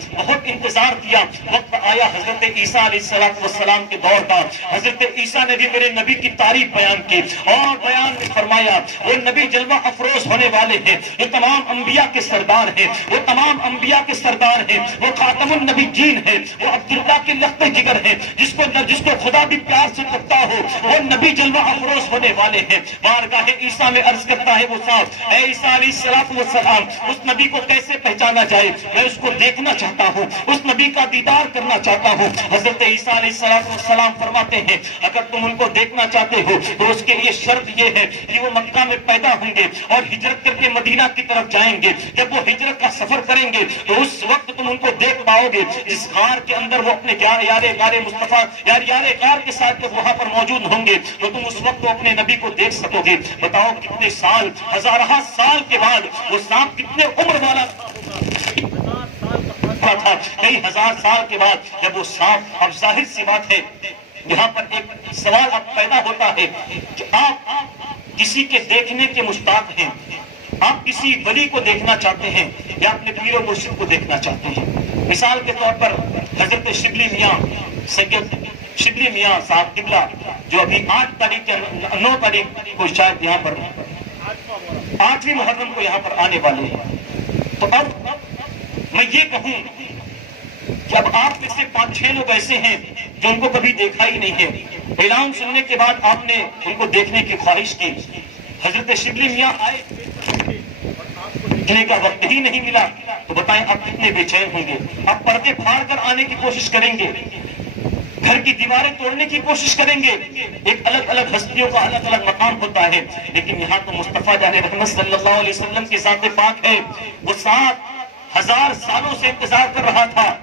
وقت آیا حضرت عیسیٰ علیہ السلام کے دور کا. حضرت عیسیٰ نے بھی میرے نبی کی تعریف بیان کی اور بیان میں فرمایا وہ نبی جلوہ افروز ہونے والے ہیں, وہ تمام انبیاء کے سردار ہیں, وہ تمام انبیاء کے سردار ہیں, وہ خاتم النبیین ہیں, وہ عبداللہ کے لخت جگر ہیں, جس کو خدا بھی پیار سے کرتا ہو, وہ نبی جلوہ افروز ہونے والے ہیں. بارگاہ عیسیٰ میں عرض کرتا ہے وہ صاحب, اے عیسیٰ علیہ السلام اس نبی کو کیسے پہچانا جائے, میں اس کو دیکھنا چاہتا ہوں, اس نبی کا دیدار کرنا چاہتا ہوں. حضرت عیسیٰ علیہ السلام فرماتے ہیں اگر تم ان کو دیکھنا چاہتے ہو تو اس کے لیے شرط یہ ہے کہ وہ مکہ میں پیدا ہوں گے اور ہجرت کر کے مدینہ کی طرف جائیں گے. جب وہ ہجرت کا سفر کریں گے تو اس وقت تم ان کو دیکھ پاؤ گے جس غار کے اندر وہ اپنے غار مصطفیٰ غار کے ساتھ جب وہاں پر موجود ہوں گے تو تم اس وقت اپنے نبی کو دیکھ سکو گے. بتاؤ کتنے سال, ہزارہ سال کے بعد وہ سانپ کتنے عمر والا تھا. کئی ہزار سال کے بعد جب وہ سانپ, اب ظاہر سی بات ہے یہاں پر ایک سوال اب پیدا ہوتا ہے کہ آپ کسی کے دیکھنے کے مشتاق ہیں, آپ کسی ولی کو دیکھنا چاہتے ہیں یا اپنے پیر و مرشد کو دیکھنا چاہتے ہیں. مثال کے طور پر حضرت شبلی میاں, سید شبلی میاں صاحب قبلہ جو ابھی 9 تاریخ کو شاید یہاں پر 8ویں محرم کو یہاں پر آنے والے ہیں. تو اب میں یہ کہوں کہ اب آپ میں سے 5-6 لوگ ایسے ہیں جو ان کو کبھی دیکھا ہی نہیں ہے. اعلان سننے کے بعد آپ نے ان کو دیکھنے کی خواہش کی, حضرت شبلی میاں آئے, دیکھنے کا وقت ہی نہیں ملا, تو بتائیں آپ کتنے بے چین ہوں گے. آپ پردے پھاڑ کر آنے کی کوشش کریں گے, گھر کی دیواریں توڑنے کی کوشش کریں گے. ایک الگ الگ ہستیوں کا الگ الگ مقام ہوتا ہے, لیکن یہاں تو مصطفیٰ جان رحمت صلی اللہ علیہ وسلم کی ذات پاک ہے. وہ 7,000 سالوں سے انتظار کر رہا تھا.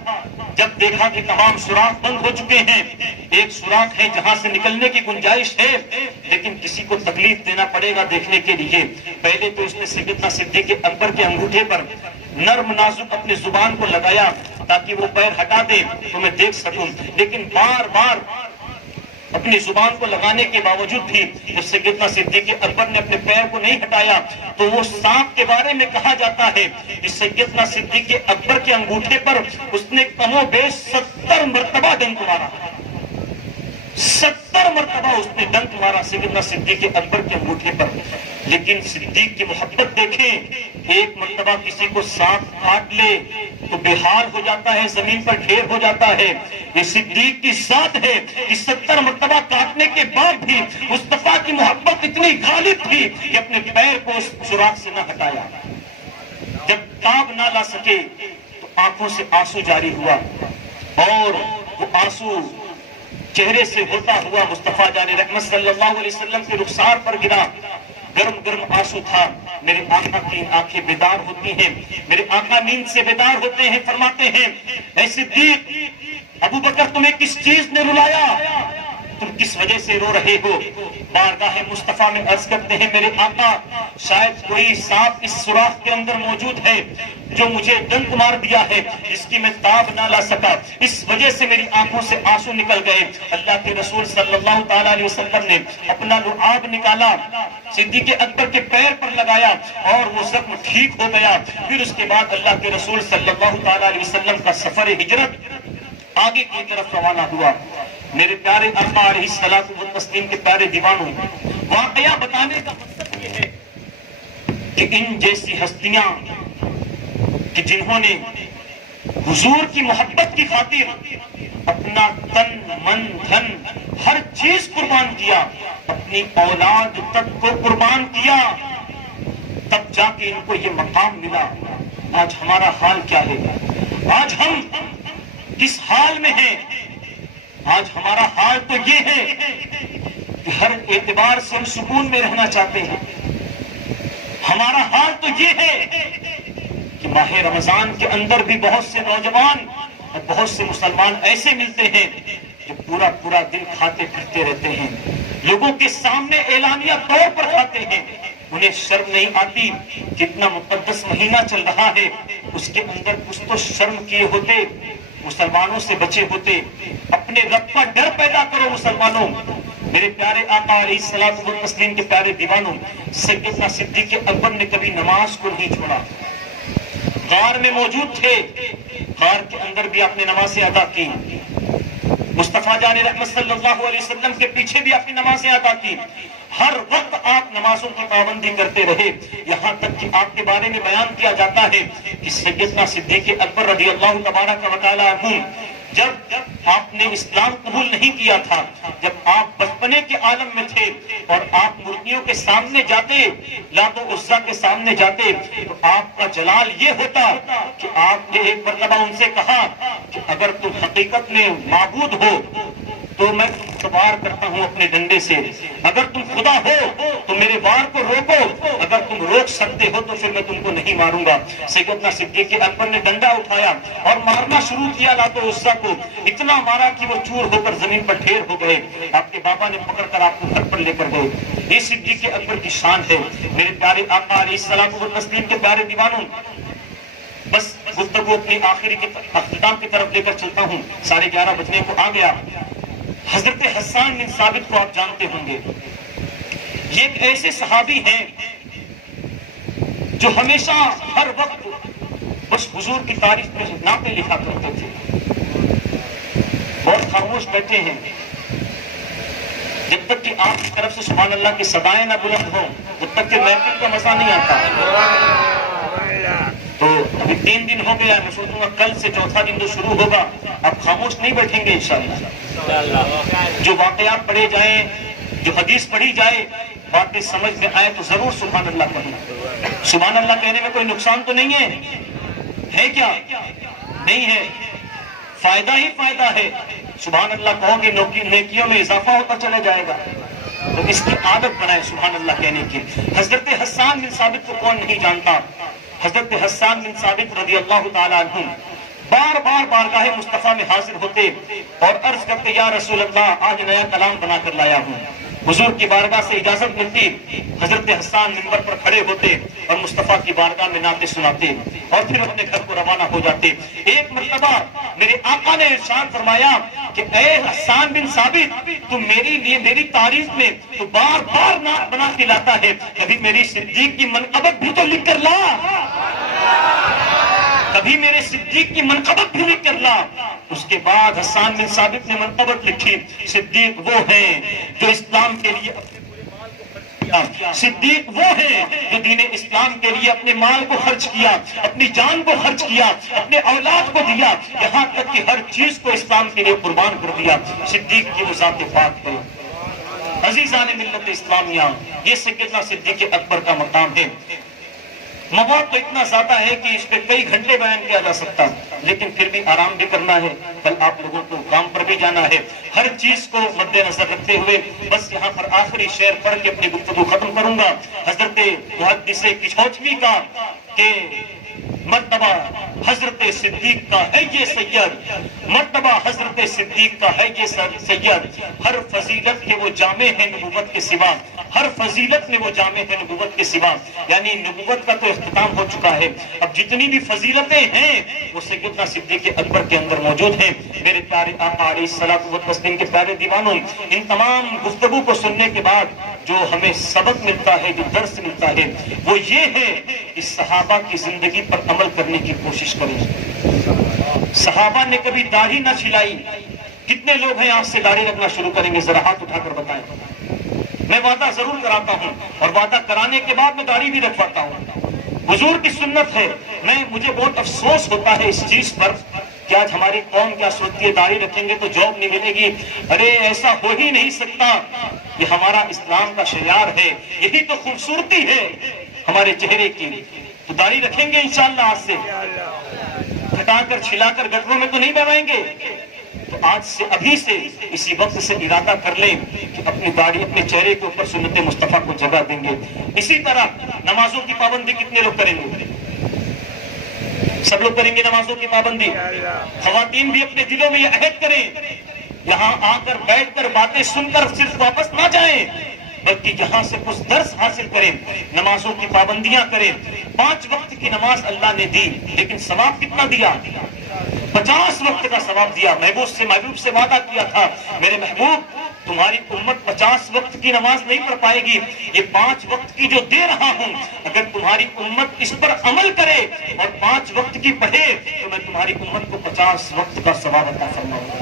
جب دیکھا کہ تمام سوراخ بند ہو چکے ہیں, ایک سوراخ ہے جہاں سے نکلنے کی گنجائش ہے, لیکن کسی کو تکلیف دینا پڑے گا دیکھنے کے لیے. پہلے تو اس نے سیدنا صدیق اکبر کے انگوٹھے پر نرم نازک اپنی زبان کو لگایا تاکہ وہ پیر ہٹا دے تو میں دیکھ سکوں, لیکن بار بار اپنی زبان کو لگانے کے باوجود بھی جب سیدنا صدیق اکبر نے اپنے پیر کو نہیں ہٹایا تو وہ سانپ کے بارے میں کہا جاتا ہے کہ سیدنا صدیق اکبر کے انگوٹھے پر اس نے کم و بیش 70 مرتبہ ڈنک مارا. 70 مرتبہ اس نے ڈنک مارا سیدنا صدیق اکبر کے انگوٹھے پر. لیکن صدیق کی محبت دیکھیں, ایک مرتبہ کسی کو سانپ کاٹ لے تو بے حال ہو جاتا ہے, زمین پر ڈھیر ہو جاتا ہے. یہ صدیق کی ذات ہے کہ 70 مرتبہ کاٹنے کے بعد بھی مصطفیٰ کی محبت اتنی غالب تھی کہ اپنے پیر کو اس سوراخ سے نہ ہٹایا. جب تاب نہ لا سکے تو آنکھوں سے آنسو جاری ہوا اور وہ آنسو چہرے سے ہوتا ہوا مصطفیٰ جان رحمت صلی اللہ علیہ وسلم کے رخسار پر گرا، گرم گرم آنسو تھا۔ میرے آقا کی آنکھیں بیدار ہوتی ہیں، میرے آقا نیند سے بیدار ہوتے ہیں، فرماتے ہیں اے صدیق، ابو بکر تمہیں کس چیز نے رلایا؟ تم کس وجہ سے رو رہے ہو؟ بارگاہ مصطفیٰ میں عرض کرتے ہیں میرے آقا شاید کوئی سانپ اس سوراخ کے اندر موجود ہے جو مجھے ڈنک مار دیا ہے، اس کی میں تاب نہ لا سکا، اس وجہ سے میری آنکھوں سے آنسو نکل گئے۔ اللہ کے رسول صلی اللہ تعالیٰ علیہ وسلم نے اپنا لعاب نکالا، صدیق اکبر کے پیر پر لگایا اور وہ زخم ٹھیک ہو گیا۔ پھر اس کے بعد اللہ کے رسول صلی اللہ تعالیٰ علیہ وسلم کا سفر ہجرت آگے کی طرف روانہ ہوا۔ میرے پیارے آقا علیہ الصلوۃ والتسلیم کے پیارے دیوانوں، واقعہ بتانے کا مقصد یہ ہے کہ ان جیسی ہستیاں کہ جنہوں نے حضور کی محبت کی خاطر اپنا تن من دھن ہر چیز قربان کیا، اپنی اولاد تک کو قربان کیا، تب جا کے ان کو یہ مقام ملا۔ آج ہمارا حال کیا ہے؟ آج ہم کس حال میں ہیں؟ آج ہمارا حال تو یہ ہے کہ ہر اعتبار سے ہم سکون میں رہنا چاہتے ہیں۔ ہمارا حال تو یہ ہے کہ ماہ رمضان کے اندر بھی بہت سے نوجوان اور بہت سے مسلمان ایسے ملتے ہیں جو پورا پورا دن کھاتے پھرتے رہتے ہیں، لوگوں کے سامنے اعلانیہ طور پر کھاتے ہیں، انہیں شرم نہیں آتی۔ کتنا مقدس مہینہ چل رہا ہے، اس کے اندر کچھ تو شرم کیے ہوتے، مسلمانوں سے بچے ہوتے۔ اپنے رب کا ڈر پیدا کرو مسلمانوں۔ میرے پیارے آقا علیہ الصلوۃ والتسلیم کے پیارے دیوانوں، سیدنا صدیق اکبر نے کبھی نماز کو نہیں چھوڑا۔ غار میں موجود تھے، غار کے اندر بھی آپ نے نمازیں ادا کی، مصطفیٰ جان رحمت صلی اللہ علیہ وسلم کے پیچھے بھی آپ نے نمازیں ادا کی۔ ہر وقت آپ نمازوں کی پابندی کرتے رہے، یہاں تک کہ آپ کے بارے میں بیان کیا جاتا ہے کہ سیدنا صدیق اکبر رضی اللہ تبارک و تعالی عنہ جب آپ نے اسلام قبول نہیں کیا تھا، جب آپ بچپنے کے عالم میں تھے اور آپ مورتیوں کے سامنے جاتے، لات و عزا کے سامنے جاتے، تو آپ کا جلال یہ ہوتا کہ آپ نے ایک مرتبہ ان سے کہا کہ اگر تم حقیقت میں معبود ہو تو میں تم کو وار کرتا ہوں اپنے ڈنڈے سے، اگر تم خدا ہو تو میرے وار کو روکو، اگر تم روک سکتے ہو تو پھر میں تم کو نہیں ماروں گا۔ سیدنا صدیق اکبر نے ڈنڈا اٹھایا اور مارنا شروع کیا لات و عزا کو، اتنا مارا کہ وہ چور ہو کر زمین پر ڈھیر ہو گئے۔ آپ کے بابا نے پکڑ کر آپ کو گھر پر لے کر گئے۔ یہ صدیق اکبر کی شان ہے۔ میرے پیارے آقا علیہ الصلوۃ والتسلیم کے پیارے دیوانوں، بس گفتگو اپنی آخری اختتام کی طرف لے کر چلتا ہوں، 11:30 بجنے کو آ گیا۔ حضرت حسان بن ثابت کو آپ جانتے ہوں گے، یہ ایک ایسے صحابی ہیں جو ہمیشہ ہر وقت بس حضور کی تعریف میں نعتیں لکھا کرتے تھے، بہت خاموش بیٹھے ہیں، جب تک کہ آپ کی طرف سے سبحان اللہ کی صدائیں نہ بلند ہوں جب تک کہ محفل کا مزہ نہیں آتا۔ تو ابھی 3 دن ہو گیا، میں سوچوں گا کل سے چوتھا دن تو شروع ہوگا، آپ خاموش نہیں بیٹھیں گے انشاءاللہ۔ جو واقعات پڑھے جائیں، جو حدیث پڑھی جائے، باتیں سمجھ میں آئے تو ضرور سبحان اللہ کہیں۔ سبحان اللہ کہنے میں کوئی نقصان تو نہیں ہے کیا؟ نہیں ہے، فائدہ ہی فائدہ ہے۔ سبحان اللہ کہو گے نیکیوں میں اضافہ ہوتا چلا جائے گا، تو اس کی عادت بنائے سبحان اللہ کہنے کی۔ حضرت حسان بن ثابت کو کون نہیں جانتا؟ حضرت حسان بن ثابت رضی اللہ تعالیٰ عنہ بار بار بارگاہ مصطفیٰ میں حاضر ہوتے اور عرض کرتے یا رسول اللہ آج نیا کلام بنا کر لایا ہوں۔ حضور کی بارگاہ سے اجازت ملتی، حضرت حسان منبر پر کھڑے ہوتے اور مصطفیٰ کی بارگاہ میں نعتیں سناتے اور پھر اپنے گھر کو روانہ ہو جاتے۔ ایک مرتبہ میرے آقا نے ارشاد فرمایا کہ اے حسان بن ثابت، تم میری تعریف میں تو بار بار نعت بنا کے لاتا ہے، کبھی میری صدیق کی منقبت بھی تو لکھ کر لا، کبھی میرے صدیق کی منقبت بھی لکھ کر لا۔ اس کے بعد حسان بن ثابت نے منقبت لکھی، صدیق وہ ہیں جو اسلام کے لیے اپنے پورے مال کو خرچ کیا، صدیق وہ ہیں جو دین اسلام کے لیے اپنے مال کو خرچ کیا، اپنی جان کو خرچ کیا، اپنے اولاد کو دیا، یہاں تک کہ ہر چیز کو اسلام کے لیے قربان کر دیا۔ صدیق کی وہ ذات پاک ہے۔ عزیزان ملت اسلامیہ، یہ سیدنا صدیق اکبر کا مقام ہے۔ مواد تو اتنا زیادہ ہے کہ اس پہ کئی گھنٹے بیان کیا جا سکتا، لیکن پھر بھی آرام بھی کرنا ہے، کل آپ لوگوں کو کام پر بھی جانا ہے۔ ہر چیز کو مد نظر رکھتے ہوئے بس یہاں پر آخری شعر پڑھ کے اپنی گفتگو ختم کروں گا، حضرت محدث کچھوچوی کا کہ مرتبہ حضرت صدیق کا ہے یہ سید، مرتبہ حضرت صدیق کا ہے یہ سید، ہر فضیلت کے وہ جامع ہے نبوت کے سوا، ہر فضیلت میں وہ جامع ہے نبوت کے سوا، یعنی نبوت کا تو اختتام ہو چکا ہے، اب جتنی بھی فضیلتیں ہیں وہ سیدنا صدیق اکبر کے اندر موجود ہیں۔ میرے پیارے آقا علیہ الصلوۃ والتسلیم کے پیارے دیوانوں، ان تمام گفتگو کو سننے کے بعد جو ہمیں سبق ملتا ہے، جو درس ملتا ہے، وہ یہ ہے کہ صحابہ کی زندگی پر عمل کرنے کی کوشش کریں۔ صحابہ نے کبھی داڑھی نہ چھلائی۔ کتنے لوگ ہیں آج سے داڑھی رکھنا شروع کریں گے؟ ذرا ہاتھ اٹھا کر بتائیں۔ میں وعدہ ضرور کراتا ہوں اور وعدہ کرانے کے بعد میں داڑھی بھی رکھواتا ہوں، حضور کی سنت ہے۔ مجھے بہت افسوس ہوتا ہے اس چیز پر کہ آج ہماری قوم کیا سوچتی ہے، داڑھی رکھیں گے تو جاب نہیں ملے گی۔ ارے ایسا ہو ہی نہیں سکتا، یہ ہمارا اسلام کا شعار ہے، یہی تو خوبصورتی ہے ہمارے چہرے کی۔ تو داڑھی رکھیں گے انشاءاللہ، آج سے کٹا کر چھلا کر گٹروں میں تو نہیں بہوائیں گے۔ تو آج سے ابھی سے اسی وقت سے ارادہ کر لیں کہ اپنی داڑھی اپنے چہرے کے اوپر سنت مصطفیٰ کو جگہ دیں گے۔ اسی طرح نمازوں کی پابندی کتنے لوگ کریں گے؟ سب لوگ کریں گے نمازوں کی پابندی۔ خواتین بھی اپنے دلوں میں یہ عہد کریں، یہاں آ کر بیٹھ کر باتیں سن کر صرف واپس نہ جائیں، بلکہ یہاں سے کچھ درس حاصل کریں، نمازوں کی پابندیاں کریں۔ 5 وقت کی نماز اللہ نے دی، لیکن ثواب کتنا دیا؟ 50 وقت کا ثواب دیا۔ محبوب سے وعدہ کیا تھا، میرے محبوب تمہاری امت 50 وقت کی نماز نہیں پڑھ پائے گی، یہ 5 وقت کی جو دے رہا ہوں، اگر تمہاری امت اس پر عمل کرے اور 5 وقت کی پڑھے تو میں تمہاری امت کو 50 وقت کا ثواب عطا فرماؤں گا۔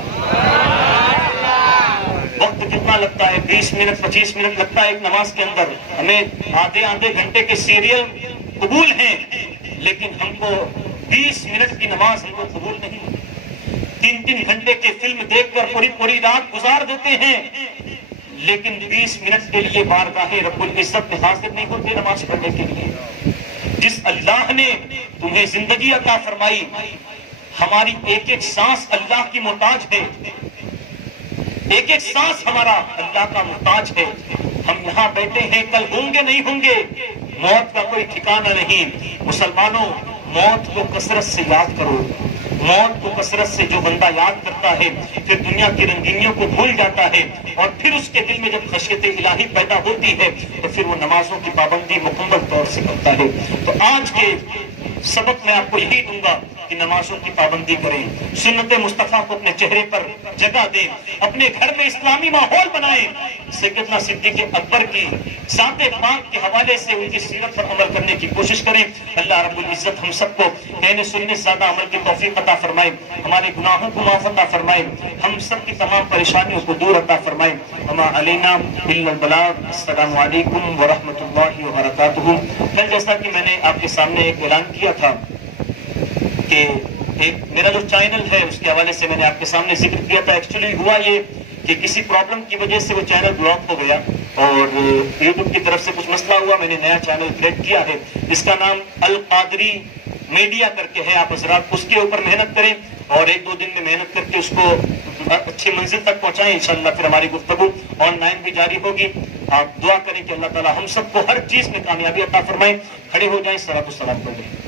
وقت کتنا لگتا ہے؟ 20 منٹ 25 منٹ لگتا ہے ایک نماز کے اندر۔ ہمیں آدھے گھنٹے کے سیریل قبول ہیں، لیکن ہم کو 20 منٹ کی نماز ہم کو قبول نہیں۔ 3 گھنٹے کے فلم دیکھ کر پوری رات گزار دیتے ہیں، لیکن 20 منٹ کے لیے بارگاہ رب العزت میں حاضر نہیں ہوتے نماز پڑھنے کے لیے۔ جس اللہ نے تمہیں زندگی عطا فرمائی، ہماری ایک سانس اللہ کی محتاج ہے، ایک سانس ہمارا اللہ کا محتاج ہے۔ ہم یہاں بیٹھے ہیں، کل ہوں گے نہیں ہوں گے، موت کا کوئی ٹھکانہ نہیں۔ مسلمانوں، موت کو کثرت سے یاد کرو۔ موت کو کثرت سے جو بندہ یاد کرتا ہے پھر دنیا کی رنگینیوں کو بھول جاتا ہے، اور پھر اس کے دل میں جب خشیت الہی پیدا ہوتی ہے تو پھر وہ نمازوں کی پابندی مکمل طور سے کرتا ہے۔ تو آج کے سبق میں آپ کو یہی دوں گا کہ نمازوں کی پابندی کریں، سنت مصطفیٰ کو اپنے چہرے پر جگہ دیں، اپنے گھر میں اسلامی ماحول بنائیں۔ سیدنا صدیق اکبر کی ذات پاک کے حوالے سے ان کی سیرت پر عمل کرنے کی کوشش کریں۔ اللہ رب العزت ہم سب کو کہنے سننے سے زیادہ عمل کی توفیق عطا فرمائے، ہمارے گناہوں کو معاف عطا فرمائے، ہم سب کی تمام پریشانیوں کو دور عطا فرمائے۔ وما علینا الا البلاغ۔ السلام علیکم ورحمۃ اللہ وبرکاتہ۔ کل جیسا کہ میں نے آپ کے سامنے ایک اعلان کیا تھا کہ میرا جو چینل ہے اس کے حوالے سے میں نے آپ کے سامنے ذکر کیا تھا، ایکچولی ہوا یہ کہ کسی پرابلم کی وجہ سے وہ چینل بلاک ہو گیا اور یوٹیوب کی طرف سے کچھ مسئلہ ہوا۔ میں نے نیا چینل کریٹ کیا ہے، اس کا نام القادری میڈیا کر کے ہے۔ آپ حضرات اس کے اوپر محنت کریں اور 1-2 دن میں محنت کر کے اس کو اچھی منزل تک پہنچائیں۔ انشاءاللہ پھر ہماری گفتگو آن لائن بھی جاری ہوگی۔ آپ دعا کریں کہ اللہ تعالی ہم سب کو ہر چیز میں کامیابی عطا فرمائے۔ کھڑے ہو جائیں، صلاۃ والسلام پڑھ لیں۔